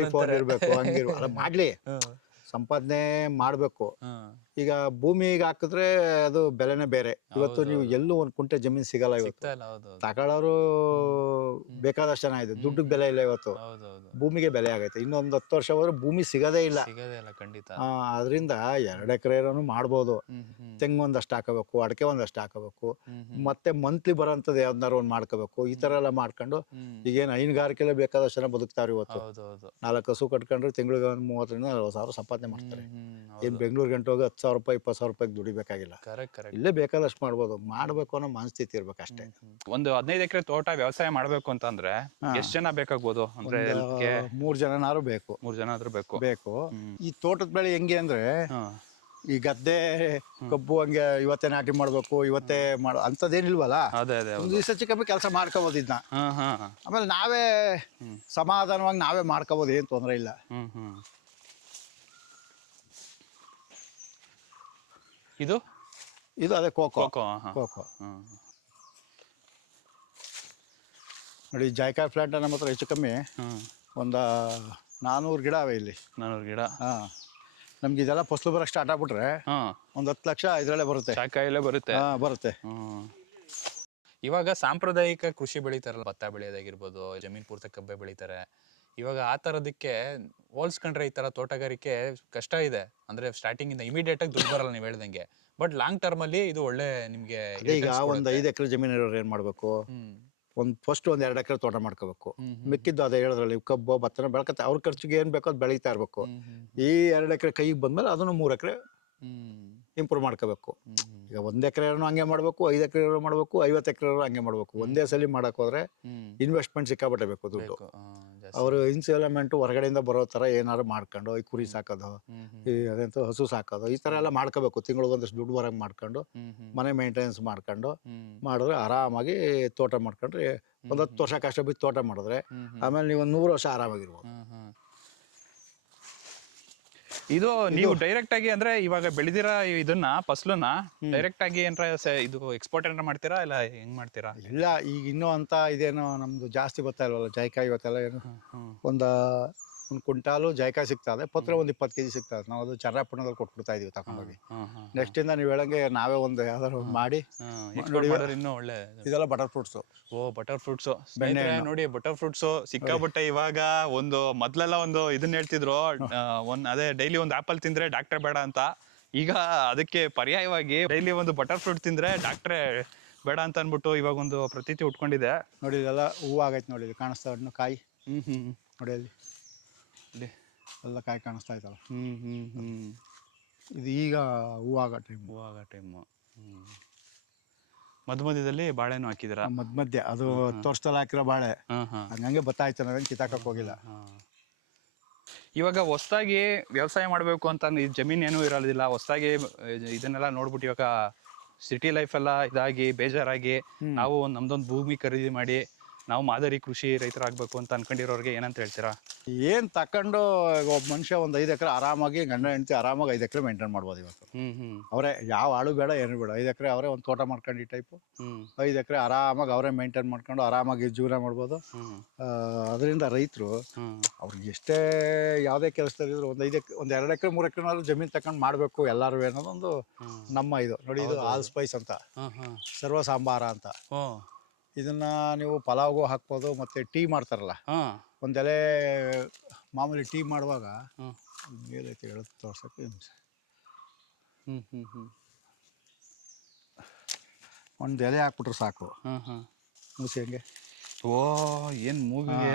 ಐಫೋನ್ ಇರ್ಬೇಕು, ಹಂಗಿರು ಅಲ್ಲ ಮಾಡ್ಲಿ, ಸಂಪಾದನೆ ಮಾಡ್ಬೇಕು. ಈಗ ಭೂಮಿಗೆ ಹಾಕಿದ್ರೆ ಅದು ಬೆಲೆನೇ ಬೇರೆ. ಇವತ್ತು ನೀವು ಎಲ್ಲೂ ಒಂದು ಕುಂಟೆ ಜಮೀನ್ ಸಿಗಲ್ಲ ಇವತ್ತು. ತಗೊಳ್ಳೋರು ಬೇಕಾದಷ್ಟು ಜನ ಇದೆ, ದುಡ್ಡಿಗೆ ಬೆಲೆ ಇಲ್ಲ ಇವತ್ತು. ಭೂಮಿಗೆ ಬೆಲೆ ಆಗೈತೆ. ಇನ್ನೊಂದು 10 ವರ್ಷ ಹೋದ್ರೆ ಭೂಮಿ ಸಿಗದೇ ಇಲ್ಲ. ಅದರಿಂದ 2 ಎಕರೆ ಮಾಡ್ಬೋದು. ತೆಂಗು ಒಂದಷ್ಟು ಹಾಕಬೇಕು, ಅಡಿಕೆ ಒಂದಷ್ಟು ಹಾಕಬೇಕು, ಮತ್ತೆ ಮಂತ್ಲಿ ಬರೋಂಥದ್ದು ಯಾವ್ದಾರು ಒಂದು ಮಾಡ್ಕೋಬೇಕು. ಈ ತರ ಎಲ್ಲ ಮಾಡ್ಕೊಂಡು ಈಗೇನು ಹೈನುಗಾರಿಕೆಲ್ಲ ಬೇಕಾದಷ್ಟು ಜನ ಬದುಕ್ತಾವ್ರಿ ಇವತ್ತು. 4 ಹಸು ಕಟ್ಕೊಂಡ್ರೆ ತಿಂಗಳಿಗೆ 30,000 ರಿಂದ 40,000 ಸಂಪಾದನೆ ಮಾಡ್ತಾರೆ. ಏನ್ ಬೆಂಗಳೂರು ಗಂಟೆ ಹೋಗಿ 10,000 ರೂಪಾಯಿ 20,000 ರೂಪಾಯಿ ದುಡಿಬೇಕಾಗಿಲ್ಲ. ಇಲ್ಲೇ ಬೇಕಾದಷ್ಟು ಮಾಡ್ಬೋದು. ಮಾಡ್ಬೇಕು ಅನ್ನೋ ಮನಸ್ಥಿತಿ ಇರ್ಬೇಕು ಅಷ್ಟೇ. ಒಂದು 15 ಎಕರೆ ತೋಟ ವ್ಯವಸಾಯ ಮಾಡ್ಬೇಕು ಅಂತಂದ್ರೆ ಎಷ್ಟು ಜನ ಬೇಕಾಗ್ಬೋದು? ಅಂದ್ರೆ 3 ಜನನಾರು ಬೇಕು. 3 ಜನ ಆದ್ರೂ ಬೇಕು. ಈ ತೋಟದ ಬೆಳೆ ಹೆಂಗೆ ಅಂದ್ರೆ, ಈ ಗದ್ದೆ ಕಬ್ಬು ಹಂಗೆ ಇವತ್ತೇ ನಾಟಿ ಮಾಡ್ಬೇಕು, ಇವತ್ತೇ ಮಾಡೋ ಅಂತದೇನಿಲ್ವಲ್ಲ. ಒಂದು ದಿವಸ ಚಿಕ್ಕಮ್ಮಿ ಕೆಲಸ ಮಾಡ್ಕೋಬೋದು ಇದನ್ನ. ಆಮೇಲೆ ನಾವೇ ಸಮಾಧಾನವಾಗಿ ನಾವೇ ಮಾಡ್ಕೋಬೋದು, ಏನ್ ತೊಂದರೆ ಇಲ್ಲ. ಇದು ಅದೇ ಕೋಕೋ. ನೋಡಿ, ಜಾಯ್ಕಾಯಿ ಪ್ಲಾಂಟ್ ನಮ್ಮ ಹತ್ರ ಹೆಚ್ಚು ಕಮ್ಮಿ ಒಂದು 400 ಗಿಡ ಅವೆ ಇಲ್ಲಿ. 400 ಗಿಡ. ನಮ್ಗೆ ಇದೆಲ್ಲ ಫಸಲು ಬರಕ್ಕೆ ಸ್ಟಾರ್ಟ್ ಆಗ್ಬಿಟ್ರೆ ಒಂದು 10 ಲಕ್ಷ ಇದರಲ್ಲೇ ಬರುತ್ತೆ. ಬರುತ್ತೆ. ಇವಾಗ ಸಾಂಪ್ರದಾಯಿಕ ಕೃಷಿ ಬೆಳಿತಾರಲ್ಲ, ಭತ್ತ ಬೆಳೆಯೋದಾಗಿರ್ಬೋದು, ಜಮೀನ್ ಪೂರ್ತಿ ಕಬ್ಬೆ ಬೆಳಿತಾರೆ. ಇವಾಗ ಆ ತರದಕ್ಕೆ ಹೋಲ್ಸ್ಕೊಂಡ್ರೆ ಈ ತರ ತೋಟಗಾರಿಕೆ ಕಷ್ಟ ಇದೆ. ಅಂದ್ರೆ ಸ್ಟಾರ್ಟಿಂಗ್ ಇಂದ ಇಮಿಡಿಯೇಟ್ ಆಗಿ ದುಡ್ಡು ಬರಲ್ಲ, ನೀವು ಹೇಳ್ದಂಗೆ. ಬಟ್ ಲಾಂಗ್ ಟರ್ಮ್ ಅಲ್ಲಿ ಇದು ಒಳ್ಳೆ ನಿಮ್ಗೆ. ಈಗ ಒಂದು 5 ಎಕರೆ ಜಮೀನು ಇರೋರು ಏನ್ ಮಾಡ್ಬೇಕು? ಫಸ್ಟ್ ಒಂದು 2 ಎಕರೆ ತೋಟ ಮಾಡ್ಕೋಬೇಕು. ಮಿಕ್ಕಿದ್ದು ಅದೇ ಹೇಳಿದ್ರಲ್ಲಿ ಕಬ್ಬು ಭತ್ತನ ಬೆಳ್ಕತ್ತೆ. ಅವ್ರ ಖರ್ಚಿಗೆ ಏನ್ ಬೇಕೋ ಅದು ಬೆಳೀತಾ ಇರ್ಬೇಕು. ಈ 2 ಎಕರೆ ಕೈಗೆ ಬಂದ್ಮೇಲೆ ಅದನ್ನು 3 ಎಕರೆ ಇಂಪ್ರೂವ್ ಮಾಡ್ಕೋಬೇಕು. ಈಗ 1 ಎಕರೆ ಹಂಗೆ ಮಾಡ್ಬೇಕು, 5 ಎಕರೆ ಮಾಡ್ಬೇಕು, 50 ಎಕರೆ ಹಂಗೆ ಮಾಡ್ಬೇಕು. ಒಂದೇ ಸಲ ಮಾಡಕ್ ಹೋದ್ರೆ ಇನ್ವೆಸ್ಟ್ಮೆಂಟ್ ಸಿಕ್ಕಾಬಟ್ಟೆ ಬೇಕು ದುಡ್ಡು. ಅವರು ಇನ್ವೆಸ್ಟ್ಮೆಂಟ್ ಹೊರಗಡೆಯಿಂದ ಬರೋ ತರ ಏನಾದ್ರು ಮಾಡ್ಕೊಂಡು, ಈ ಕುರಿ ಸಾಕೋದು, ಈ ಅದಂತ ಹಸು ಸಾಕೋದು, ಈ ತರ ಎಲ್ಲ ಮಾಡ್ಕೋಬೇಕು. ತಿಂಗಳಿಗೆ ಒಂದಷ್ಟು ದುಡ್ಡು ಹೊರಗೆ ಮಾಡ್ಕೊಂಡು ಮನೆ ಮೇಂಟೆನೆನ್ಸ್ ಮಾಡ್ಕೊಂಡು ಮಾಡಿದ್ರೆ ಆರಾಮಾಗಿ ತೋಟ ಮಾಡ್ಕೊಂಡ್ರೆ, ಒಂದು 10 ವರ್ಷ ಕಷ್ಟ ಬಿದ್ದು ತೋಟ ಮಾಡಿದ್ರೆ ಆಮೇಲೆ ನೀವು 100 ವರ್ಷ ಆರಾಮಾಗಿರ್ಬೋದು. ಇದು ನೀವು ಡೈರೆಕ್ಟ್ ಆಗಿ ಅಂದ್ರೆ ಇವಾಗ ಬೆಳೆದಿರ ಇದನ್ನ ಫಸಲನ್ನ ಡೈರೆಕ್ಟ್ ಆಗಿ ಏನಾರ ಇದು ಎಕ್ಸ್ಪೋರ್ಟ್ ಏನಾರ ಮಾಡ್ತೀರಾ, ಇಲ್ಲ ಹೆಂಗ್ ಮಾಡ್ತೀರಾ? ಇಲ್ಲ, ಈಗ ಇನ್ನೂ ಅಂತ ಇದೇನೋ ನಮ್ದು ಜಾಸ್ತಿ ಗೊತ್ತಾ ಇಲ್ವಲ್ಲ. ಜಾಯ್ಕಾಯಿ ಇವತ್ತೆಲ್ಲ ಏನು ಒಂದು ಕ್ವಿಂಟಾಲು ಜಾಯ್ಕಾಯಿ ಸಿಗ್ತಾ ಇದೆ. ಪತ್ರ ಒಂದು 20 kg ಸಿಗ್ತಾ ಇದೆ. ನಾವು ಅದು ಚರ್ರಾಪುಣದಲ್ಲಿ ಕೊಟ್ಬಿಡ್ತಾ ಇದೀವಿ ತಗೊಂಡೋಗಿ. ನೆಕ್ಸ್ಟ್ ಇಂದ ನೀವು ಹೇಳಂಗೆ ನಾವೇ ಒಂದು ಯಾವ್ದಾದ್ರು ಮಾಡಿ ಇನ್ನೂ ಒಳ್ಳೆ. ಇದೆಲ್ಲ ಬಟರ್ ಫ್ರೂಟ್ಸ್. ಬಟರ್ ಫ್ರೂಟ್ಸ್ ನೋಡಿ, ಬಟರ್ ಫ್ರೂಟ್ಸ್ ಸಿಕ್ಕಾಬಟ್ಟೆ. ಇವಾಗ ಒಂದು ಮೊದ್ಲೆಲ್ಲ ಒಂದು ಇದನ್ನ ಹೇಳ್ತಿದ್ರು, ಅದೇ ಡೈಲಿ ಒಂದು ಆಪಲ್ ತಿಂದ್ರೆ ಡಾಕ್ಟರ್ ಬೇಡ ಅಂತ. ಈಗ ಅದಕ್ಕೆ ಪರ್ಯಾಯವಾಗಿ ಡೈಲಿ ಒಂದು ಬಟರ್ ಫ್ರೂಟ್ ತಿಂದ್ರೆ ಡಾಕ್ಟ್ರೇ ಬೇಡ ಅಂತ ಅನ್ಬಿಟ್ಟು ಇವಾಗ ಒಂದು ಪ್ರತೀತಿ ಉಟ್ಕೊಂಡಿದೆ. ನೋಡಿ, ಇದೆಲ್ಲ ಹೂವು ಆಗೈತೆ. ನೋಡಿ, ಕಾಣಿಸ್ತಾ ಹಣ್ಣು ಕಾಯಿ. ನೋಡಿ ಅಲ್ಲಿ ಎಲ್ಲ ಕಾಯಿ ಕಾಣಿಸ್ತಾ ಇತ್ತಲ್ಲ. ಇದು ಈಗ ಹೂವಾಗೋ ಟೈಮು. ಮಧ್ಯದಲ್ಲಿ ಬಾಳೆನೂ ಹಾಕಿದಾರ. ಮಧ್ಯ ಅದು ತೋರ್ಸ್ದಲ್ಲಿ ಹಾಕಿರೋ ಬಾಳೆ ಹಂಗಂಗೆ ಬತ್ತಾಯ್ತು, ನಾವೇನು ಕಿತ್ತಾಕಕ್ಕೆ ಹೋಗಿಲ್ಲ. ಇವಾಗ ಹೊಸದಾಗಿ ವ್ಯವಸಾಯ ಮಾಡಬೇಕು ಅಂತ ಜಮೀನ್ ಏನೂ ಇರೋದಿಲ್ಲ. ಹೊಸದಾಗಿ ಇದನ್ನೆಲ್ಲ ನೋಡ್ಬಿಟ್ಟು ಇವಾಗ ಸಿಟಿ ಲೈಫ್ ಎಲ್ಲ ಇದಾಗಿ ಬೇಜಾರಾಗಿ ನಾವು ನಮ್ದೊಂದು ಭೂಮಿ ಖರೀದಿ ಮಾಡಿ ನಾವು ಮಾದರಿ ಕೃಷಿ ರೈತರಾಗಬೇಕು ಅಂತ ಅನ್ಕೊಂಡಿರೋರಿಗೆ ಏನಂತ ಹೇಳ್ತೀರಾ? ಏನು ತಕೊಂಡು ಒಬ್ಬ ಮನುಷ್ಯ ಒಂದು 5 ಎಕರೆ ಆರಾಮಾಗಿ ಗಂಡ ಹೆಂಡತಿ ಆರಾಮಾಗಿ 5 ಎಕರೆ ಮೇಂಟೈನ್ ಮಾಡ್ಬೋದು ಇವತ್ತು. ಅವರೇ ಯಾವ ಆಳು ಬೇಡ, ಏನು ಬೇಡ. 5 ಎಕರೆ ಅವರೇ ಒಂದು ತೋಟ ಮಾಡ್ಕೊಂಡು ಈ ಟೈಪು 5 ಎಕರೆ ಆರಾಮಾಗಿ ಅವರೇ ಮೇಂಟೈನ್ ಮಾಡ್ಕೊಂಡು ಆರಾಮಾಗಿ ಜೀವನ ಮಾಡ್ಬೋದು. ಅದರಿಂದ ರೈತರು ಅವ್ರಿಗೆ ಎಷ್ಟೇ ಯಾವುದೇ ಕೆಲಸದಲ್ಲಿದ್ರು ಒಂದು 2 ಎಕರೆ 3 ಎಕರೆನಾದ್ರು ಜಮೀನು ತಗೊಂಡು ಮಾಡಬೇಕು ಎಲ್ಲರೂ ಅನ್ನೋದೊಂದು ನಮ್ಮ ಇದು. ನೋಡಿ, ಇದು ಆಲ್ ಸ್ಪೈಸ್ ಅಂತ, ಸರ್ವ ಸಾಂಬಾರ ಅಂತ. ಇದನ್ನ ನೀವು ಪಲಾವ್ಗೂ ಹಾಕ್ಬೋದು. ಮತ್ತೆ ಟೀ ಮಾಡ್ತಾರಲ್ಲ, ಒಂದೆಲೆ ಮಾಮೂಲಿ ಟೀ ಮಾಡುವಾಗ ಏನೈತೆ ಹೇಳೋದು ತೋರ್ಸಕ್ಕೆ ಒಂದು ಎಲೆ ಹಾಕ್ಬಿಟ್ರೆ ಸಾಕು. ಮುಸಿ ಹಂಗೆ ಓ ಏನ್ ಮೂಗಿಗೆ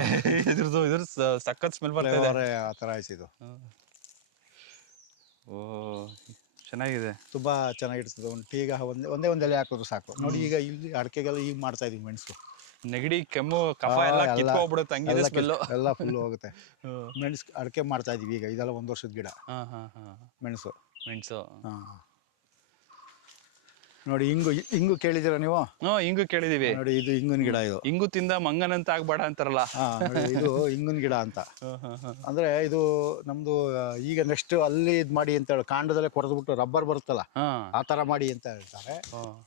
ಇದ್ರ ಸಖತ್ ಸ್ಮೆಲ್ ಬರ್ತಾ ಇದೆ. ಫ್ಲೇವರ್ ಆ ಥರ ಆಯ್ತು ಇದು. ಓ ಚೆನ್ನಾಗಿದೆ. ತುಂಬಾ ಚೆನ್ನಾಗಿರ್ತದೆ. ಒಂದು ಟೀಗ ಒಂದೇ ಒಂದು ಎಲೆ ಹಾಕಿದ್ರು ಸಾಕು. ನೋಡಿ ಈಗ ಇಲ್ಲಿ ಅಡಿಕೆಗೆಲ್ಲ ಈಗ ಮಾಡ್ತಾ ಇದೀವಿ ಮೆಣಸು. ನೆಗಡಿ ಕೆಮ್ಮು ಕಫ ಎಲ್ಲ ಕಿತ್ಕೊಂಡ್ಬಿಡುತ್ತೆ ಹಂಗಿದೆ ಸ್ಮೆಲ್ಲು. ಎಲ್ಲ ಫುಲ್ ಹೋಗುತ್ತೆ. ಮೆಣಸು ಅಡಿಕೆ ಮಾಡ್ತಾ ಇದೀವಿ ಈಗ. ಇದೆಲ್ಲ 1 ವರ್ಷದ ಗಿಡ ಮೆಣಸು. ನೋಡಿ ಹಿಂಗು ಕೇಳಿದಿರ ನೀವು? ಹಿಂಗು ಕೇಳಿದೀವಿ. ನೋಡಿ ಇದು ಹಿಂಗಿನ ಗಿಡ. ಇದು ಹಿಂಗು ತಿಂದ ಮಂಗನಂತ ಆಗ್ಬೇಡ ಅಂತಾರಲ್ಲ. ನೋಡಿ ಇದು ಹಿಂಗಿನ ಗಿಡ ಅಂತ. ಅಂದ್ರೆ ಇದು ನಮ್ದು ಈಗ ನೆಕ್ಸ್ಟ್ ಅಲ್ಲಿ ಇದ್ ಮಾಡಿ ಅಂತ ಹೇಳಿ ಕಾಂಡದಲ್ಲೇ ಕೊರೆದ್ಬಿಟ್ಟು ರಬ್ಬರ್ ಬರುತ್ತಲ್ಲ ಆ ತರ ಮಾಡಿ ಅಂತ ಹೇಳ್ತಾರೆ.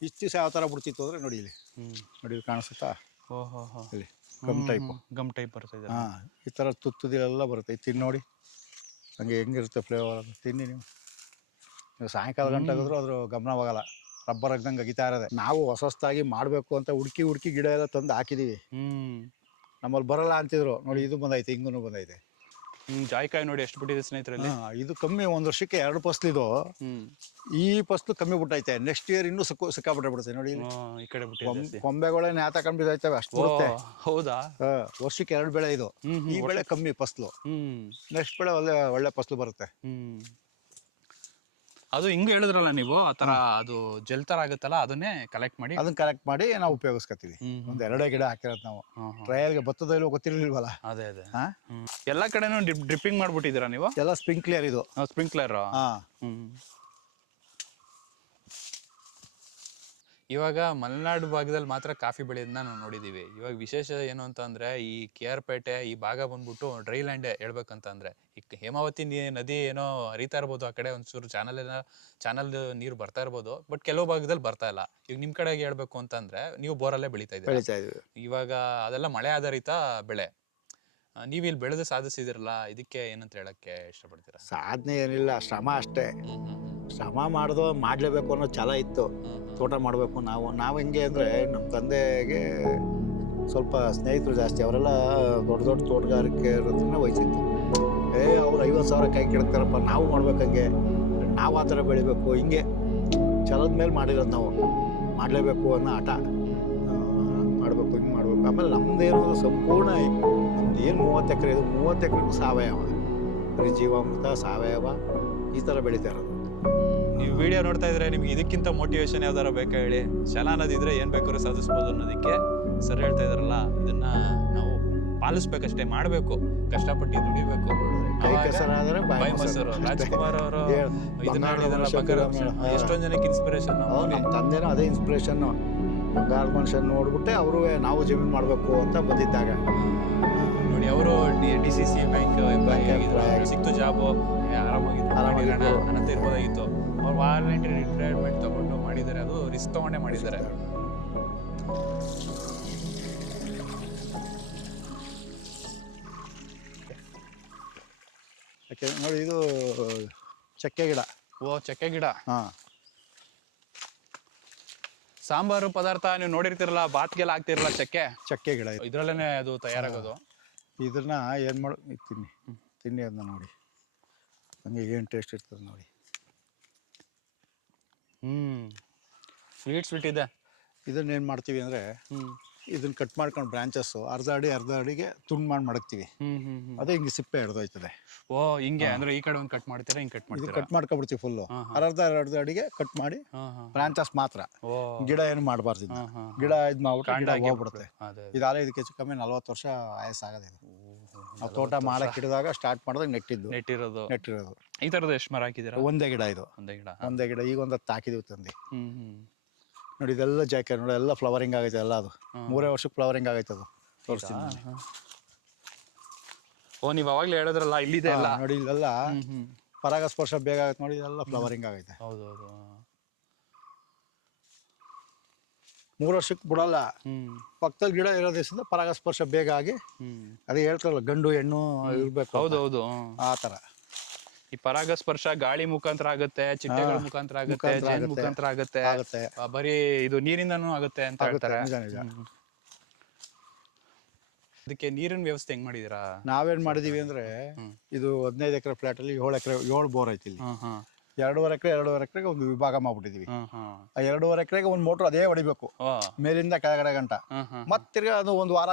ಇಷ್ಟು ದಿವಸ ಯಾವ ತರ ಬಿಡ್ತಿತ್ತು ಅಂದ್ರೆ ನೋಡಿ ಇಲ್ಲಿ ನೋಡಿ ಕಾಣಿಸುತ್ತಾ ಇಲ್ಲಿ ಗಮ್ ಟೈಪ್ ಬರ್ತದೆ. ಈ ತರ ತುತ್ತುದಿಲೆಲ್ಲ ಬರುತ್ತೆ. ಇದು ತಿನ್ ನೋಡಿ ಹಂಗೆ ಹೆಂಗಿರುತ್ತೆ ಫ್ಲೇವರ್. ತಿನ್ನಿ ನೀವು ಸಾಯಂಕಾಲ ಗಂಟೆ ಆಗಿದ್ರು ಅದ್ರ ಗಮನವಾಗಲ್ಲ. ರಬ್ಬರ್ ಆಗ್ದಂಗೆ ಅಗಿತಾ ಇರೋದೆ. ನಾವು ಹೊಸದಾಗಿ ಮಾಡಬೇಕು ಅಂತ ಹುಡುಕಿ ಗಿಡ ಎಲ್ಲ ತಂದು ಹಾಕಿದೀವಿ. ನಮ್ಮಲ್ಲಿ ಬರಲ್ಲ ಅಂತಿದ್ರು. ನೋಡಿ ಇದು ಬಂದೈತೆ, ಹಿಂಗೂ ಬಂದೈತೆ. ಜಾಯಿಕಾಯಿ ನೋಡಿ ಎಷ್ಟು ಬಿಟ್ಟಿದೆ ಸ್ನೇಹಿತರಲ್ಲಿ. ಇದು ಕಮ್ಮಿ, 1 ವರ್ಷಕ್ಕೆ 2 ಫಸ್ಲು ಇದು. ಈ ಫಸ್ಲು ಕಮ್ಮಿ ಬಿಟ್ಟೈತೆ. ನೆಕ್ಸ್ಟ್ ಇಯರ್ ಇನ್ನೂ ಸಿಕ್ಕಾಬಿಟ್ಟೆ ಬಿಡುತ್ತೆ. ನೋಡಿ ಈ ಕಡೆ ಕೊಂಬೆಗಳೇ ನೇತಾಕೊಂಡ್ ಬಿದ್ದೈತವೆ ಅಷ್ಟು ಬರುತ್ತೆ. ಹೌದಾ? ವರ್ಷಕ್ಕೆ 2 ಬೆಳೆ ಇದು. ಈ ಬೆಳೆ ಕಮ್ಮಿ ಫಸ್ಲು. ನೆಕ್ಸ್ಟ್ ಬೆಳೆ ಒಳ್ಳೆ ಫಸ್ಲು ಬರುತ್ತೆ. ಅದು ಹಿಂಗೆ ಹೇಳಿದ್ರಲ್ಲ ನೀವು, ಆ ತರ ಅದು ಜೆಲ್ ತರ ಆಗುತ್ತಲ್ಲ, ಅದನ್ನೇ ಕಲೆಕ್ಟ್ ಮಾಡಿ ನಾವು ಉಪಯೋಗಿಸ್ಕೊತೀವಿ. 1-2 ಗಿಡ ಹಾಕಿರೋದು ನಾವು. ಟ್ರಯಲ್ಗೆ ಬತ್ತದ ಇಲ್ಲೋ ಗೊತ್ತಿರಲಿಲ್ವಲ್ಲ. ಅದೇ ಎಲ್ಲಾ ಕಡೆನೂ ಡ್ರಿಪ್ಪಿಂಗ್ ಮಾಡ್ಬಿಟ್ಟಿದ್ದೀರಾ ನೀವು? ಎಲ್ಲ ಸ್ಪ್ರಿಂಕ್ಲರ್ ಇದು. ಸ್ಪ್ರಿಂಕ್ಲರ್. ಇವಾಗ ಮಲೆನಾಡು ಭಾಗದಲ್ಲಿ ಮಾತ್ರ ಕಾಫಿ ಬೆಳೆಯೋದನ್ನ ನಾವು ನೋಡಿದೀವಿ. ಇವಾಗ ವಿಶೇಷ ಏನು ಅಂತ ಅಂದ್ರೆ ಈ KR ಪೇಟೆ ಈ ಭಾಗ ಬಂದ್ಬಿಟ್ಟು ಡ್ರೈ ಲ್ಯಾಂಡ್ ಹೇಳ್ಬೇಕಂತ ಅಂದ್ರೆ ಈಗ ಹೇಮಾವತಿ ನದಿ ಏನೋ ಹರಿತಾ ಇರ್ಬೋದು. ಆ ಕಡೆ ಒಂಚೂರು ಚಾನಲ್ ನೀರು ಬರ್ತಾ ಇರ್ಬೋದು. ಬಟ್ ಕೆಲವು ಭಾಗದಲ್ಲಿ ಬರ್ತಾ ಇಲ್ಲ. ಈಗ ನಿಮ್ ಕಡೆಗೆ ಹೇಳ್ಬೇಕು ಅಂತಂದ್ರೆ ನೀವು ಬೋರಲ್ಲೇ ಬೆಳೀತಾ ಇದ್ದೀವಿ. ಇವಾಗ ಅದೆಲ್ಲ ಮಳೆ ಆಧಾರಿತ ಬೆಳೆ. ನೀವ್ ಇಲ್ಲಿ ಬೆಳೆದು ಸಾಧಿಸಿದಿರಲ್ಲ, ಇದಕ್ಕೆ ಏನಂತ ಹೇಳಕ್ಕೆ ಇಷ್ಟಪಡ್ತೀರಾ? ಸಾಧನೆ ಏನಿಲ್ಲ, ಶ್ರಮ ಅಷ್ಟೇ. ಶ್ರಮ ಮಾಡ್ಲೇಬೇಕು ಅನ್ನೋ ಛಲ ಇತ್ತು. ತೋಟ ಮಾಡಬೇಕು. ನಾವು ಹೆಂಗೆ ಅಂದರೆ ನಮ್ಮ ತಂದೆಗೆ ಸ್ವಲ್ಪ ಸ್ನೇಹಿತರು ಜಾಸ್ತಿ. ಅವರೆಲ್ಲ ದೊಡ್ಡ ತೋಟಗಾರಿಕೆ ಇರೋದನ್ನ ವಹಿಸಿತ್ತು. ಅವ್ರು 50,000 ಕೈ ಕೆಡ್ತಾರಪ್ಪ, ನಾವು ಮಾಡ್ಬೇಕಂಗೆ, ನಾವು ಆ ಥರ ಬೆಳಿಬೇಕು, ಹಿಂಗೆ ಛಲದ ಮೇಲೆ ಮಾಡಿರೋದು ನಾವು. ಮಾಡಲೇಬೇಕು ಅನ್ನೋ ಆಟ. ಮಾಡಬೇಕು, ಹಿಂಗೆ ಮಾಡಬೇಕು. ಆಮೇಲೆ ನಮ್ಮದೇನು ಸಂಪೂರ್ಣ ನಮ್ದು ಏನು 30 ಎಕರೆ ಇದು, 30 ಎಕರೆಗೂ ಸಾವಯವ, ಬರೀ ಜೀವಾಮೃತ, ಸಾವಯವ ಈ ಥರ ಬೆಳೀತಾ ಇರೋದು. ನೀವು ವಿಡಿಯೋ ನೋಡ್ತಾ ಇದ್ರೆ ನಿಮ್ಗೆ ಇದಕ್ಕಿಂತ ಮೋಟಿವೇಶನ್ ಯಾವ್ದಾರ ಬೇಕಾ ಹೇಳಿ? ಛಲ ಅನ್ನೋದಿದ್ರೆ ಏನ್ ಬೇಕಾದ್ರೂ ಸಾಧಿಸ್ಬೋದು ಅನ್ನೋದಕ್ಕೆ ಸರ್ ಹೇಳ್ತಾ ಇದಾರಲ್ಲ, ಇದನ್ನ ನಾವು ಪಾಲಿಸ್ಬೇಕಷ್ಟೇ, ಮಾಡಬೇಕು, ಕಷ್ಟಪಟ್ಟು ದುಡಿಬೇಕು. ಬಾಯಿ ಮೊಸರು. ರಾಜ್ಕುಮಾರ್ ಅವರು ಇದನ್ನ ಎಷ್ಟೊಂದ್ ಜನಕ್ಕೆ ಇನ್ಸ್ಪಿರೇಷನ್. ನಮ್ಮ ತಂದೆನೂ ಅದೇ ಇನ್ಸ್ಪಿರೇಷನ್. ಬಂಗಾರದ ಮನುಷ್ಯನ ನೋಡ್ಬಿಟ್ಟೆ ಅವರು ನಾವು ಜಮೀನು ಮಾಡಬೇಕು ಅಂತ ಬಂದಿದ್ದಾಗ ನೋಡಿ. ಅವರು DCC ಬ್ಯಾಂಕ್ ಸಿಕ್ತು ಜಾಬು, ಆರಾಮಾಗಿತ್ತು, ಅನಂತ ಇರ್ಬೋದಾಗಿತ್ತು. ಅವ್ರು ವಾಲಂಟರಿ ರಿಟೈರ್ಮೆಂಟ್ ತಗೊಂಡು ಮಾಡಿದ್ದಾರೆ. ಅದು ರಿಸ್ಕ್ ತಗೊಂಡೇ ಮಾಡಿದ್ದಾರೆ. ಯಾಕೆ ನೋಡಿ, ಇದು ಚಕ್ಕೆ ಗಿಡ. ಚಕ್ಕೆ ಗಿಡ. ಸಾಂಬಾರು ಪದಾರ್ಥ ನೀವು ನೋಡಿರ್ತಿರಲ್ಲ, ಬಾತ್ಗೆಲ್ಲ ಹಾಕ್ತಿರಲ್ಲ, ಚಕ್ಕೆ ಗಿಡ. ಇದ್ರಲ್ಲೇನೆ ಅದು ತಯಾರಾಗೋದು. ಇದನ್ನ ಏನು ತಿನ್ನಿ ಅದನ್ನ ನೋಡಿ, ಹಂಗೆ ಏನು ಟೇಸ್ಟ್ ಇರ್ತದೆ ನೋಡಿ. ಸ್ವೀಟ್ ಇದೆ. ಇದನ್ನ ಏನು ಮಾಡ್ತೀವಿ ಅಂದರೆ, ಇದನ್ನ ಕಟ್ ಮಾಡ್ಕೊಂಡು ಬ್ರಾಂಚಸ್ಸು ಅರ್ಧ ಅಡಿಗೆ ತುಂಡು ಮಾಡಿ ಮಡಗ್ತೀವಿ. ಅದೇ ಹಿಂಗೆ ಸಿಪ್ಪೆ ಹಿಡ್ದೋಯ್ತದೆ. ಹಿಂಗೆ ಅಂದ್ರೆ ಈ ಕಡೆ ಒಂದು ಕಟ್ ಮಾಡ್ತೀರಾ, ಹಿಂಗೆ ಕಟ್ ಮಾಡ್ಕೊಬಿಡ್ತೀವಿ ಫುಲ್ಲು. ಅರ್ಧ ಅಡಿಗೆ ಕಟ್ ಮಾಡಿ ಬ್ರಾಂಚಸ್ ಮಾತ್ರ. ಗಿಡ ಏನು ಮಾಡಬಾರ್ದು. ಗಿಡ ಇದು ಮಾಡ್ಬಿಟ್ಟು ಹೋಗ್ಬಿಡುತ್ತೆ. ಇದಾಲೆ ಇದಕ್ಕೆ ಹೆಚ್ಚು ಕಮ್ಮಿ 40 ವರ್ಷ ಆಯಸ್ಸಾಗದೆ. ನಾವು ತೋಟ ಮಾಡಕ್ಕೆ ಹಿಡಿದಾಗ ಸ್ಟಾರ್ಟ್ ಮಾಡಿದಾಗ ನೆಟ್ಟಿರೋದು. ಈ ಥರದ್ದು ಎಷ್ಟು ಮರ ಹಾಕಿದ್ದೀರಾ? ಒಂದೇ ಗಿಡ ಇದು. ಒಂದೇ ಗಿಡ. ಈಗ ಒಂದು 10 ಹಾಕಿದೀವಿ ತಂದು. ನೋಡಿ ಇದೆಲ್ಲ ಜಾಕೆ ನೋಡಿ, ಎಲ್ಲ ಫ್ಲವರಿಂಗ್ ಆಗೈತೆ. ಎಲ್ಲ ಅದು 3 ವರ್ಷಕ್ಕೆ ಫ್ಲವರಿಂಗ್ ಆಗೈತೆ. ಅದು ತೋರಿಸ್ತೀನಿ. ನೀವು ಅವಾಗಲೇ ಹೇಳಿದ್ರಲ್ಲ, ಇಲ್ಲಿದೆ ಎಲ್ಲ ನೋಡಿ. ಇಲ್ಲೆಲ್ಲ ಪರಾಗಸ್ಪರ್ಶ ಬೇಗ ಆಗೈತೆ ನೋಡಿ. ಇದೆಲ್ಲ ಫ್ಲವರಿಂಗ್ ಆಗೈತೆ. ಹೌದೌದು. 3 ವರ್ಷಕ್ಕೆ ಬಿಡಲ್ಲ. ಪಕ್ಕದಲ್ಲಿ ಗಿಡ ಇರೋ ದಿವಸದಿಂದ ಪರಾಗಸ್ಪರ್ಶ ಬೇಗ ಆಗಿ, ಅದೇ ಹೇಳ್ತಾರಲ್ಲ ಗಂಡು ಹೆಣ್ಣು ಇರ್ಬೇಕು. ಹೌದೌದು. ಆ ಥರ ಈ ಪರಾಗಸ್ಪರ್ಶ ಗಾಳಿ ಮುಖಾಂತರ ಆಗುತ್ತೆ, ಚಿಟ್ಟೆಗಳ ಮುಖಾಂತರ ಆಗುತ್ತೆ, ಜೇನು ಮುಖಾಂತರ ಆಗುತ್ತೆ, ಬರೀ ಇದು ನೀರಿಂದನೂ ಆಗುತ್ತೆ ಅಂತ ಹೇಳ್ತಾರೆ. ಅದಕ್ಕೆ ನೀರಿನ ವ್ಯವಸ್ಥೆ ಹೆಂಗ್ ಮಾಡಿದೀರಾ? ನಾವೇನ್ ಮಾಡಿದೀವಿ ಅಂದ್ರೆ, ಇದು 15 ಎಕರೆ ಫ್ಲಾಟ್ ಅಲ್ಲಿ 7 ಬೋರ್ ಐತಿ ಇಲ್ಲಿ. 2.5 ಎಕರೆಗೆ ಒಂದು ವಿಭಾಗ ಮಾಡ್ಬಿಟ್ಟಿದೀವಿ. ಹಾಂ ಹಾಂ ಆ 2.5 ಎಕರೆಗೆ ಒಂದು ಮೋಟ್ರ್ ಅದೇ ಹೊಡಿಬೇಕು ಓ ಮೇಲಿಂದ ಕೆಳಗಡೆ ಗಂಟ. ಹಾಂ ಹಾಂ ಮತ್ತೆ ತಿರ್ಗಾ ಅದು ಒಂದು ವಾರ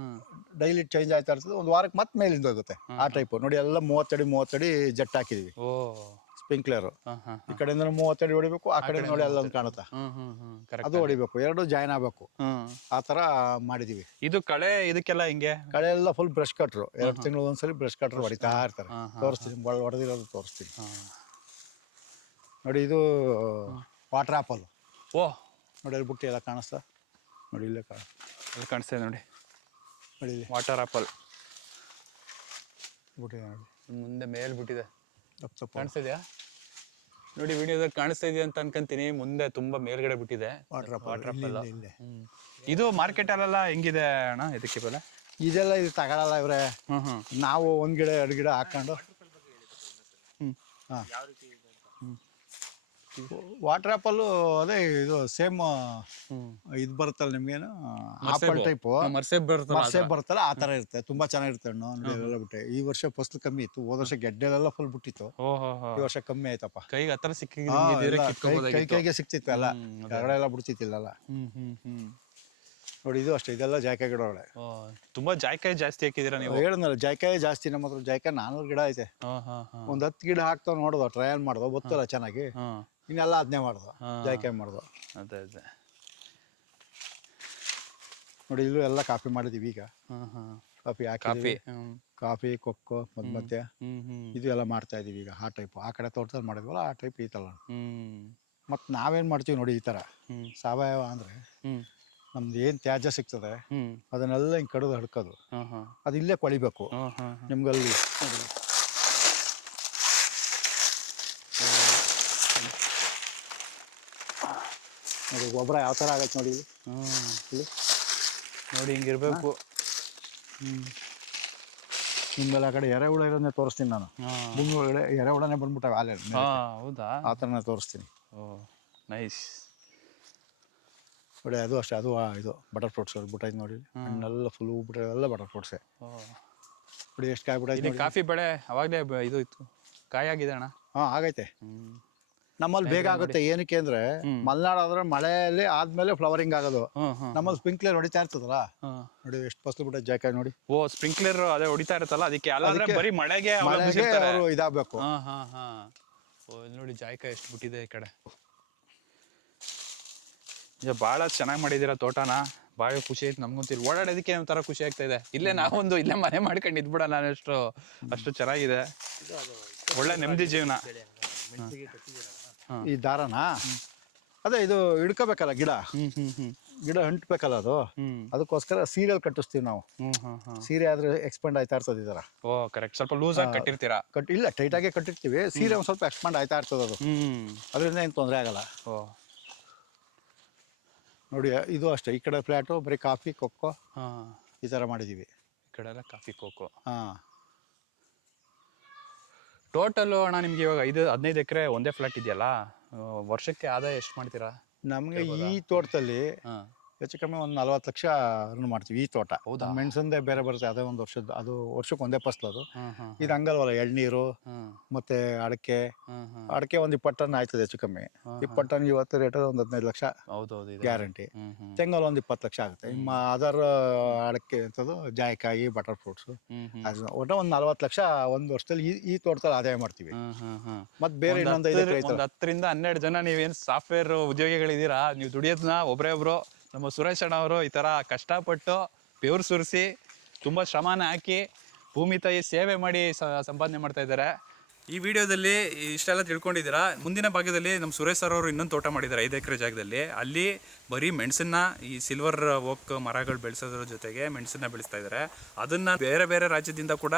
ಹಾಂ ಡೈಲಿ ಚೇಂಜ್ ಆಯ್ತಾ ಇರ್ತದೆ. ಒಂದು ವಾರಕ್ಕೆ ಮತ್ತೆ ಮೇಲಿಂದ ಹೋಗುತ್ತೆ ಆ ಟೈಪು. ನೋಡಿ ಎಲ್ಲ 30 ಅಡಿ ಜಟ್ ಹಾಕಿದೀವಿ ಓ ಸ್ಪ್ರಿಂಕ್ಲರ್. ಹಾಂ ಹಾಂ ಈ ಕಡೆಯಿಂದ 30 ಅಡಿ ಹೊಡಿಬೇಕು, ಆ ಕಡೆ ನೋಡಿ ಅಲ್ಲೊಂದು ಕಾಣುತ್ತಾ ಹ್ಞೂ ಹ್ಞೂ ಹ್ಞೂ ಕರೆಕ್ಟ್ ಅದು ಹೊಡಿಬೇಕು, ಎರಡು ಜಾಯ್ನ್ ಆಗಬೇಕು. ಹ್ಮ್ ಆ ಥರ ಮಾಡಿದೀವಿ. ಇದು ಕಳೆ ಇದಕ್ಕೆಲ್ಲ ಹಿಂಗೆ ಕಳೆ ಎಲ್ಲ ಫುಲ್ ಬ್ರಷ್ ಕಟ್ರು, 2 ತಿಂಗಳು ಒಂದ್ಸಲಿ ಬ್ರಷ್ ಕಟ್ರು ಹೊಡಿತಾ ಇರ್ತಾರೆ. ಹಾಂ ಹಾಂ ತೋರಿಸ್ತೀನಿ, ಹೊಡೆದಿರೋದು ತೋರಿಸ್ತೀನಿ ಹಾಂ ನೋಡಿ. ಇದು ವಾಟರ್ ಆಪಲ್ ಓ ನೋಡಿ, ಅಲ್ಲಿ ಬುಟ್ಟಿ ಎಲ್ಲ ಕಾಣಿಸ್ತಾ ನೋಡಿ, ಇಲ್ಲೇ ಅಲ್ಲಿ ಕಾಣಿಸ್ತಾ ಇದೆ ನೋಡಿ, ನೋಡಿ ಇಲ್ಲಿ ವಾಟರ್ ಆಪಲ್ ಬುಟ್ಟಿ ನೋಡಿ, ಮುಂದೆ ಮೇಲ್ ಬಿಟ್ಟಿದೆ. ತಪ್ಪು ಕಾಣಿಸ್ತಿದ್ಯಾ ನೋಡಿ, ವಿಡಿಯೋದಲ್ಲಿ ಕಾಣಿಸ್ತಾ ಇದೆಯಾ ಅಂತ ಅನ್ಕೊಂತೀನಿ. ಮುಂದೆ ತುಂಬಾ ಮೇಲ್ಗಡೆ ಬಿಟ್ಟಿದೆ ವಾಟರ್ ವಾಟರ್ ಆಪಲ್ ಆಪಲ್. ಇಲ್ಲೇ. ಇದು ಮಾರ್ಕೆಟ್ ಅಲ್ಲೆಲ್ಲ ಹೆಂಗಿದೆ ಅಣ್ಣ ಇದಕ್ಕೆ ಬೆಲೆ? ಇದೆಲ್ಲ ಇದು ತಗೊಳಲ್ಲ ಇವ್ರೆ. ಹ್ಮ್ ಹ್ಮ್ ನಾವು 1 ಗಿಡ 2 ಗಿಡ ಹಾಕೊಂಡು ಹಾಂ. ವಾಟರ್ ಆಪಲ್ಲು ಅದೇ ಇದು ಸೇಮ್ ಇದು ಬರುತ್ತಲ್ಲ ನಿಮ್ಗೇನು ಆಪಲ್ ಟೈಪು ಮರ್ಸೇಬ್ ಬರ್ತಲ್ಲ ಮರ್ಸೇಬ್ ಬರುತ್ತಲ್ಲ ಆ ಥರ ಇರುತ್ತೆ. ತುಂಬಾ ಚೆನ್ನಾಗಿರುತ್ತೆ ಹಣ್ಣು. ನೋಡಿ ಎಲ್ಲ ಬಿಟ್ಟೆ. ಈ ವರ್ಷ ಫಸಲು ಕಮ್ಮಿ ಇತ್ತು, ಹೋದ ವರ್ಷ ಗೆಡ್ಡೆಲೆಲ್ಲ ಫುಲ್ ಬಿಟ್ಟಿತ್ತು. ಓಹೋ ಈ ವರ್ಷ ಕಮ್ಮಿ ಆಯ್ತಪ್ಪ. ಕೈಗೆ ಹತ್ರ ಹಾ, ಸಿಕ್ಕಿದ್ರೆ ಎಲ್ಲ ಕೈಗೆ ಸಿಕ್ತಿತ್ತು ಎಲ್ಲ, ಕೆಳಗಡೆ ಎಲ್ಲ ಬಿಡ್ತಿತ್ತಿಲ್ಲ. ಹ್ಮ್ ನೋಡಿ ಇದು ಅಷ್ಟೇ, ಇದೆಲ್ಲ ಜಾಯ್ಕಾಯಿ ಗಿಡ ಒಳ್ಳೆ. ತುಂಬಾ ಜಾಯ್ಕಾಯಿ ಜಾಸ್ತಿ ಹಾಕಿದೀರಾ ನೀವು? ಹೇಳಿದ್ನಲ್ಲ ಜಾಯ್ಕಾಯಿ ಜಾಸ್ತಿ ನಮ್ಮ ಹತ್ರ. ಜಾಯ್ಕಾಯಿ 400 ಗಿಡ ಐತೆ. ಒಂದು 10 ಗಿಡ ಹಾಕ್ತಾವ್ ನೋಡ್ದು, ಟ್ರಯಲ್ ಮಾಡ್ದೋ, ಗೊತ್ತಲ್ಲ ಚೆನ್ನಾಗಿ. ಇನ್ನೆಲ್ಲ ಅದನ್ನೇ ಮಾಡ್ದು, ಜಾಯ್ಕಾಯಿ ಮಾಡ್ದು. ಅದೇ ಅದೇ ನೋಡಿ ಇಲ್ಲೂ ಎಲ್ಲ ಕಾಫಿ ಮಾಡಿದೀವಿ ಈಗ. ಕಾಫಿ ಹಾಕಿ ಕಾಫಿ ಕೊಕ್ಕೋ ಮತ್ತೆ ಇದು ಎಲ್ಲ ಮಾಡ್ತಾ ಇದೀವಿ ಈಗ. ಆ ಟೈಪ್ ಆ ಕಡೆ ತೋಟದಲ್ಲಿ ಮಾಡಿದ್ವಲ್ಲ ಆ ಟೈಪ್ ಈ ತರ. ಮತ್ತು ನಾವೇನು ಮಾಡ್ತೀವಿ ನೋಡಿ, ಈ ಥರ ಸಾವಯವ ಅಂದರೆ ನಮ್ದು ಏನು ತ್ಯಾಜ್ಯ ಸಿಗ್ತದೆ ಅದನ್ನೆಲ್ಲ ಹಿಂಗೆ ಕಡಿದು ಹಡ್ಕೋದು, ಅದು ಇಲ್ಲೇ ಕೊಳಿಬೇಕು ನಿಮ್ಗಲ್ಲಿ. ನೋಡಿ ಗೊಬ್ಬರ ಯಾವ ಥರ ಆಗತ್ತೆ ನೋಡಿ ಇಲ್ಲಿ ನೋಡಿ, ಹಿಂಗಿರ್ಬೇಕು. ನಿಮ್ಗೆಲ್ಲ ಆ ಕಡೆ ಎರೆಹುಳ ಇರೋದನ್ನೇ ತೋರಿಸ್ತೀನಿ ನಾನು. ಭೂಮಿ ಒಳಗಡೆ ಎರೆಹುಳನೇ ಬಂದ್ಬಿಟ್ಟಾವೆ ಆಲೆ. ಹೌದಾ? ಆ ಥರನೇ ತೋರಿಸ್ತೀನಿ. ಓ ನೈಸ್. ನೋಡಿ ಅದು ಅಷ್ಟೇ, ಅದು ಇದು ಬಟರ್ ಫ್ರೂಟ್ಸ್ ಬಿಟ್ಟೈತೆ ನೋಡಿ. ಹಣ್ಣೆಲ್ಲ ಫುಲ್ ಹೂ ಬಿಟ್ಟರೆ ಎಲ್ಲ ಬಟರ್ ಫ್ರೂಟ್ಸೇ. ನೋಡಿ ಎಷ್ಟು ಕಾಯಿ ಬಿಟ್ಟೈತೆ. ಕಾಫಿ ಬೆಳೆ ಅವಾಗಲೇ ಇದು ಇತ್ತು, ಕಾಯಿ ಆಗಿದೆ ಅಣ್ಣ? ಹಾಂ ಆಗೈತೆ. ನಮ್ಮಲ್ಲಿ ಬೇಗ ಆಗುತ್ತೆ. ಏನಕ್ಕೆ ಅಂದ್ರೆ ಮಲೆನಾಡು ಆದ್ರೆ ಮಳೆಯಲ್ಲಿ ಆದ್ಮೇಲೆ ಫ್ಲವರಿಂಗ್ ಆಗೋದು. ನಮ್ಮಲ್ಲಿ ಸ್ಪ್ರಿಂಕ್ಲರ್ ಹೊಡಿತಾ ಇರ್ತದಲ್ಲ. ನೋಡಿ ಎಷ್ಟು ಫಸಲು ಬಿಟ್ಟೈತೆ ಜಾಯ್ಕಾಯಿ ನೋಡಿ. ಓ ಸ್ಪ್ರಿಂಕ್ಲರ್ ಅದೇ ಹೊಡಿತಾ ಇರುತ್ತಲ್ಲ ಅದಕ್ಕೆ. ಬರೀ ಮಳೆಗೆ ಅವರು ಇದಾಗಬೇಕು. ಓ ನೋಡಿ ಜಾಯ್ಕಾಯಿ ಎಷ್ಟು ಬಿಟ್ಟಿದೆ ಈ ಕಡೆ. ಭಾಳ ಚೆನ್ನಾಗಿ ಮಾಡಿದ್ದೀರಾ ತೋಟನ, ಭಾಳ ಖುಷಿ ಆಯ್ತು ನಮ್ಗಂತೂ. ಓಡಾಡೋದಕ್ಕೆ ಒಂಥರ ಖುಷಿ ಆಗ್ತಾ ಇದೆ. ಇಲ್ಲೇ ನಾವೊಂದು ಇಲ್ಲೇ ಮನೆ ಮಾಡ್ಕೊಂಡು ಇದ್ಬಿಡ ನಾನು. ಅಷ್ಟು ಚೆನ್ನಾಗಿದೆ, ಒಳ್ಳೆ ನೆಮ್ಮದಿ ಜೀವನ. ಈ ದಾರನ ಅದೇ ಇದು ಹಿಡ್ಕೋಬೇಕಲ್ಲ, ಗಿಡ ಗಿಡ ಅಂಟ್ಬೇಕಲ್ಲ ಅದು. ಅದಕ್ಕೋಸ್ಕರ ಸೀರೆಯಲ್ಲಿ ಕಟ್ಟಿಸ್ತೀವಿ ನಾವು. ಸೀರೆ ಆದ್ರೆ ಎಕ್ಸ್ಪೆಂಡ್ ಆಯ್ತಾ ಇರ್ತದೆ ಈ ತರ. ಓ ಕರೆಕ್ಟ್. ಸ್ವಲ್ಪ ಲೂಸ್ ಆಗಿ ಕಟ್ಟಿರ್ತೀರಾ? ಇಲ್ಲ, ಟೈಟ್ ಆಗಿ ಕಟ್ಟಿರ್ತೀವಿ. ಸೀರೆ ಒಂದ್ ಸ್ವಲ್ಪ ಎಕ್ಸ್ಪೆಂಡ್ ಆಯ್ತಾ ಇರ್ತದೆ ಅದು. ಅದರಿಂದ ಏನು ತೊಂದರೆ ಆಗಲ್ಲ. ಓ ನೋಡಿ ಇದು ಅಷ್ಟೇ, ಈ ಕಡೆ ಫ್ಲ್ಯಾಟು ಬರೀ ಕಾಫಿ ಕೊಕ್ಕೋ ಈ ಥರ ಮಾಡಿದ್ದೀವಿ. ಈ ಕಡೆ ಎಲ್ಲ ಕಾಫಿ ಕೋಕೋ. ಹಾಂ. ಟೋಟಲು ಅಣ್ಣ ನಿಮ್ಗೆ ಇವಾಗ 15 ಎಕರೆ ಒಂದೇ ಫ್ಲಾಟ್ ಇದೆಯಲ್ಲ, ವರ್ಷಕ್ಕೆ ಆದಾಯ ಎಷ್ಟು ಮಾಡ್ತೀರಾ? ನಮಗೆ ಈ ತೋಟದಲ್ಲಿ ಹೆಚ್ಚು ಕಮ್ಮಿ ಒಂದು 40 ಲಕ್ಷ ರನ್ ಮಾಡ್ತೀವಿ ಈ ತೋಟ. ಹೌದಾ? ಮೆಣಸಂದೇ ಬೇರೆ ಬರುತ್ತೆ, ಅದೇ ಒಂದು ವರ್ಷದ. ಅದು ವರ್ಷಕ್ಕೆ ಒಂದೇ ಫಸಲು ಅದು. ಇದು ಹಂಗಲ್ವಲ್ಲ, ಎಳ್ನೀರು ಮತ್ತೆ ಅಡಕೆ ಒಂದು 20 ಟನ್ ಆಯ್ತದೆ ಹೆಚ್ಚು ಕಮ್ಮಿ. 20 ಟನ್ ಇವತ್ತು ರೇಟ್ ಒಂದು 15 ಲಕ್ಷ ಗ್ಯಾರಂಟಿ. ತೆಂಗಲ್ ಒಂದು 20 ಲಕ್ಷ ಆಗುತ್ತೆ. ನಿಮ್ಮ ಅದರ್ ಅಡಕೆ ಅಂತದ್ದು ಜಾಯ್ಕಾಯಿ ಬಟರ್ ಫ್ರೂಟ್ಸ್ ಅದು ಒಟ್ಟು ಒಂದು 40 ಲಕ್ಷ ಒಂದು ವರ್ಷದಲ್ಲಿ ಈ ತೋಟದಲ್ಲಿ ಆದಾಯ ಮಾಡ್ತೀವಿ. ಮತ್ತೆ ಬೇರೆ ಇನ್ನೊಂದು 10 ರಿಂದ 12 ಜನ ನೀವೇನು ಸಾಫ್ಟ್ವೇರ್ ಉದ್ಯೋಗಿಗಳಿದ್ದೀರಾ, ನೀವು ದುಡಿಯೋದನ್ನ ಒಬ್ಬರೇ ನಮ್ಮ ಸುರೇಶ್ ಅಣ್ಣ ಅವರು ಈ ಥರ ಕಷ್ಟಪಟ್ಟು ಬೆವರು ಸುರಿಸಿ ತುಂಬ ಶ್ರಮನ ಹಾಕಿ ಭೂಮಿ ತಾಯಿ ಸೇವೆ ಮಾಡಿ ಸಂಪಾದನೆ ಮಾಡ್ತಾ ಇದ್ದಾರೆ. ಈ ವಿಡಿಯೋದಲ್ಲಿ ಇಷ್ಟೆಲ್ಲ ತಿಳ್ಕೊಂಡಿದ್ದೀರಾ. ಮುಂದಿನ ಭಾಗದಲ್ಲಿ ನಮ್ಮ ಸುರೇಶ್ ಸರ್ ಅವರು ಇನ್ನೊಂದು ತೋಟ ಮಾಡಿದ್ದಾರೆ 5 ಎಕರೆ ಜಾಗದಲ್ಲಿ. ಅಲ್ಲಿ ಬರೀ ಮೆಣಸನ್ನ, ಈ ಸಿಲ್ವರ್ ಓಕ್ ಮರಗಳು ಬೆಳೆಸೋದ್ರ ಜೊತೆಗೆ ಮೆಣಸನ್ನ ಬೆಳೆಸ್ತಾ ಇದ್ದಾರೆ. ಅದನ್ನು ಬೇರೆ ಬೇರೆ ರಾಜ್ಯದಿಂದ ಕೂಡ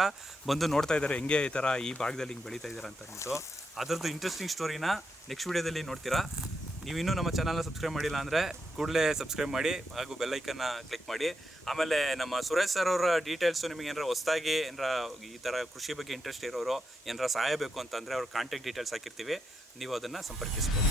ಬಂದು ನೋಡ್ತಾ ಇದ್ದಾರೆ, ಹೆಂಗೆ ಈ ಥರ ಈ ಭಾಗದಲ್ಲಿ ಹಿಂಗೆ ಬೆಳೀತಾ ಇದ್ದಾರೆ ಅಂತ ಅಂದ್ಬಿಟ್ಟು. ಅದರದ್ದು ಇಂಟ್ರೆಸ್ಟಿಂಗ್ ಸ್ಟೋರಿನ ನೆಕ್ಸ್ಟ್ ವಿಡಿಯೋದಲ್ಲಿ ನೋಡ್ತೀರಾ. ನೀವು ಇನ್ನೂ ನಮ್ಮ ಚಾನಲ್ನ ಸಬ್ಸ್ಕ್ರೈಬ್ ಮಾಡಿಲ್ಲ ಅಂದರೆ ಕೂಡಲೇ ಸಬ್ಸ್ಕ್ರೈಬ್ ಮಾಡಿ ಹಾಗೂ ಬೆಲ್ಲೈಕನ್ನ ಕ್ಲಿಕ್ ಮಾಡಿ. ಆಮೇಲೆ ನಮ್ಮ ಸುರೇಶ್ ಸರ್ ಅವರ ಡೀಟೇಲ್ಸು ನಿಮಗೆ ಏನಾರ ಹೊಸದಾಗಿ ಏನಾರ ಈ ಥರ ಕೃಷಿ ಬಗ್ಗೆ ಇಂಟ್ರೆಸ್ಟ್ ಇರೋರು ಏನಾರ ಸಹಾಯ ಬೇಕು ಅಂತಂದರೆ ಅವ್ರ ಕಾಂಟ್ಯಾಕ್ಟ್ ಡೀಟೇಲ್ಸ್ ಹಾಕಿರ್ತೀವಿ, ನೀವು ಅದನ್ನು ಸಂಪರ್ಕಿಸ್ಬೋದು.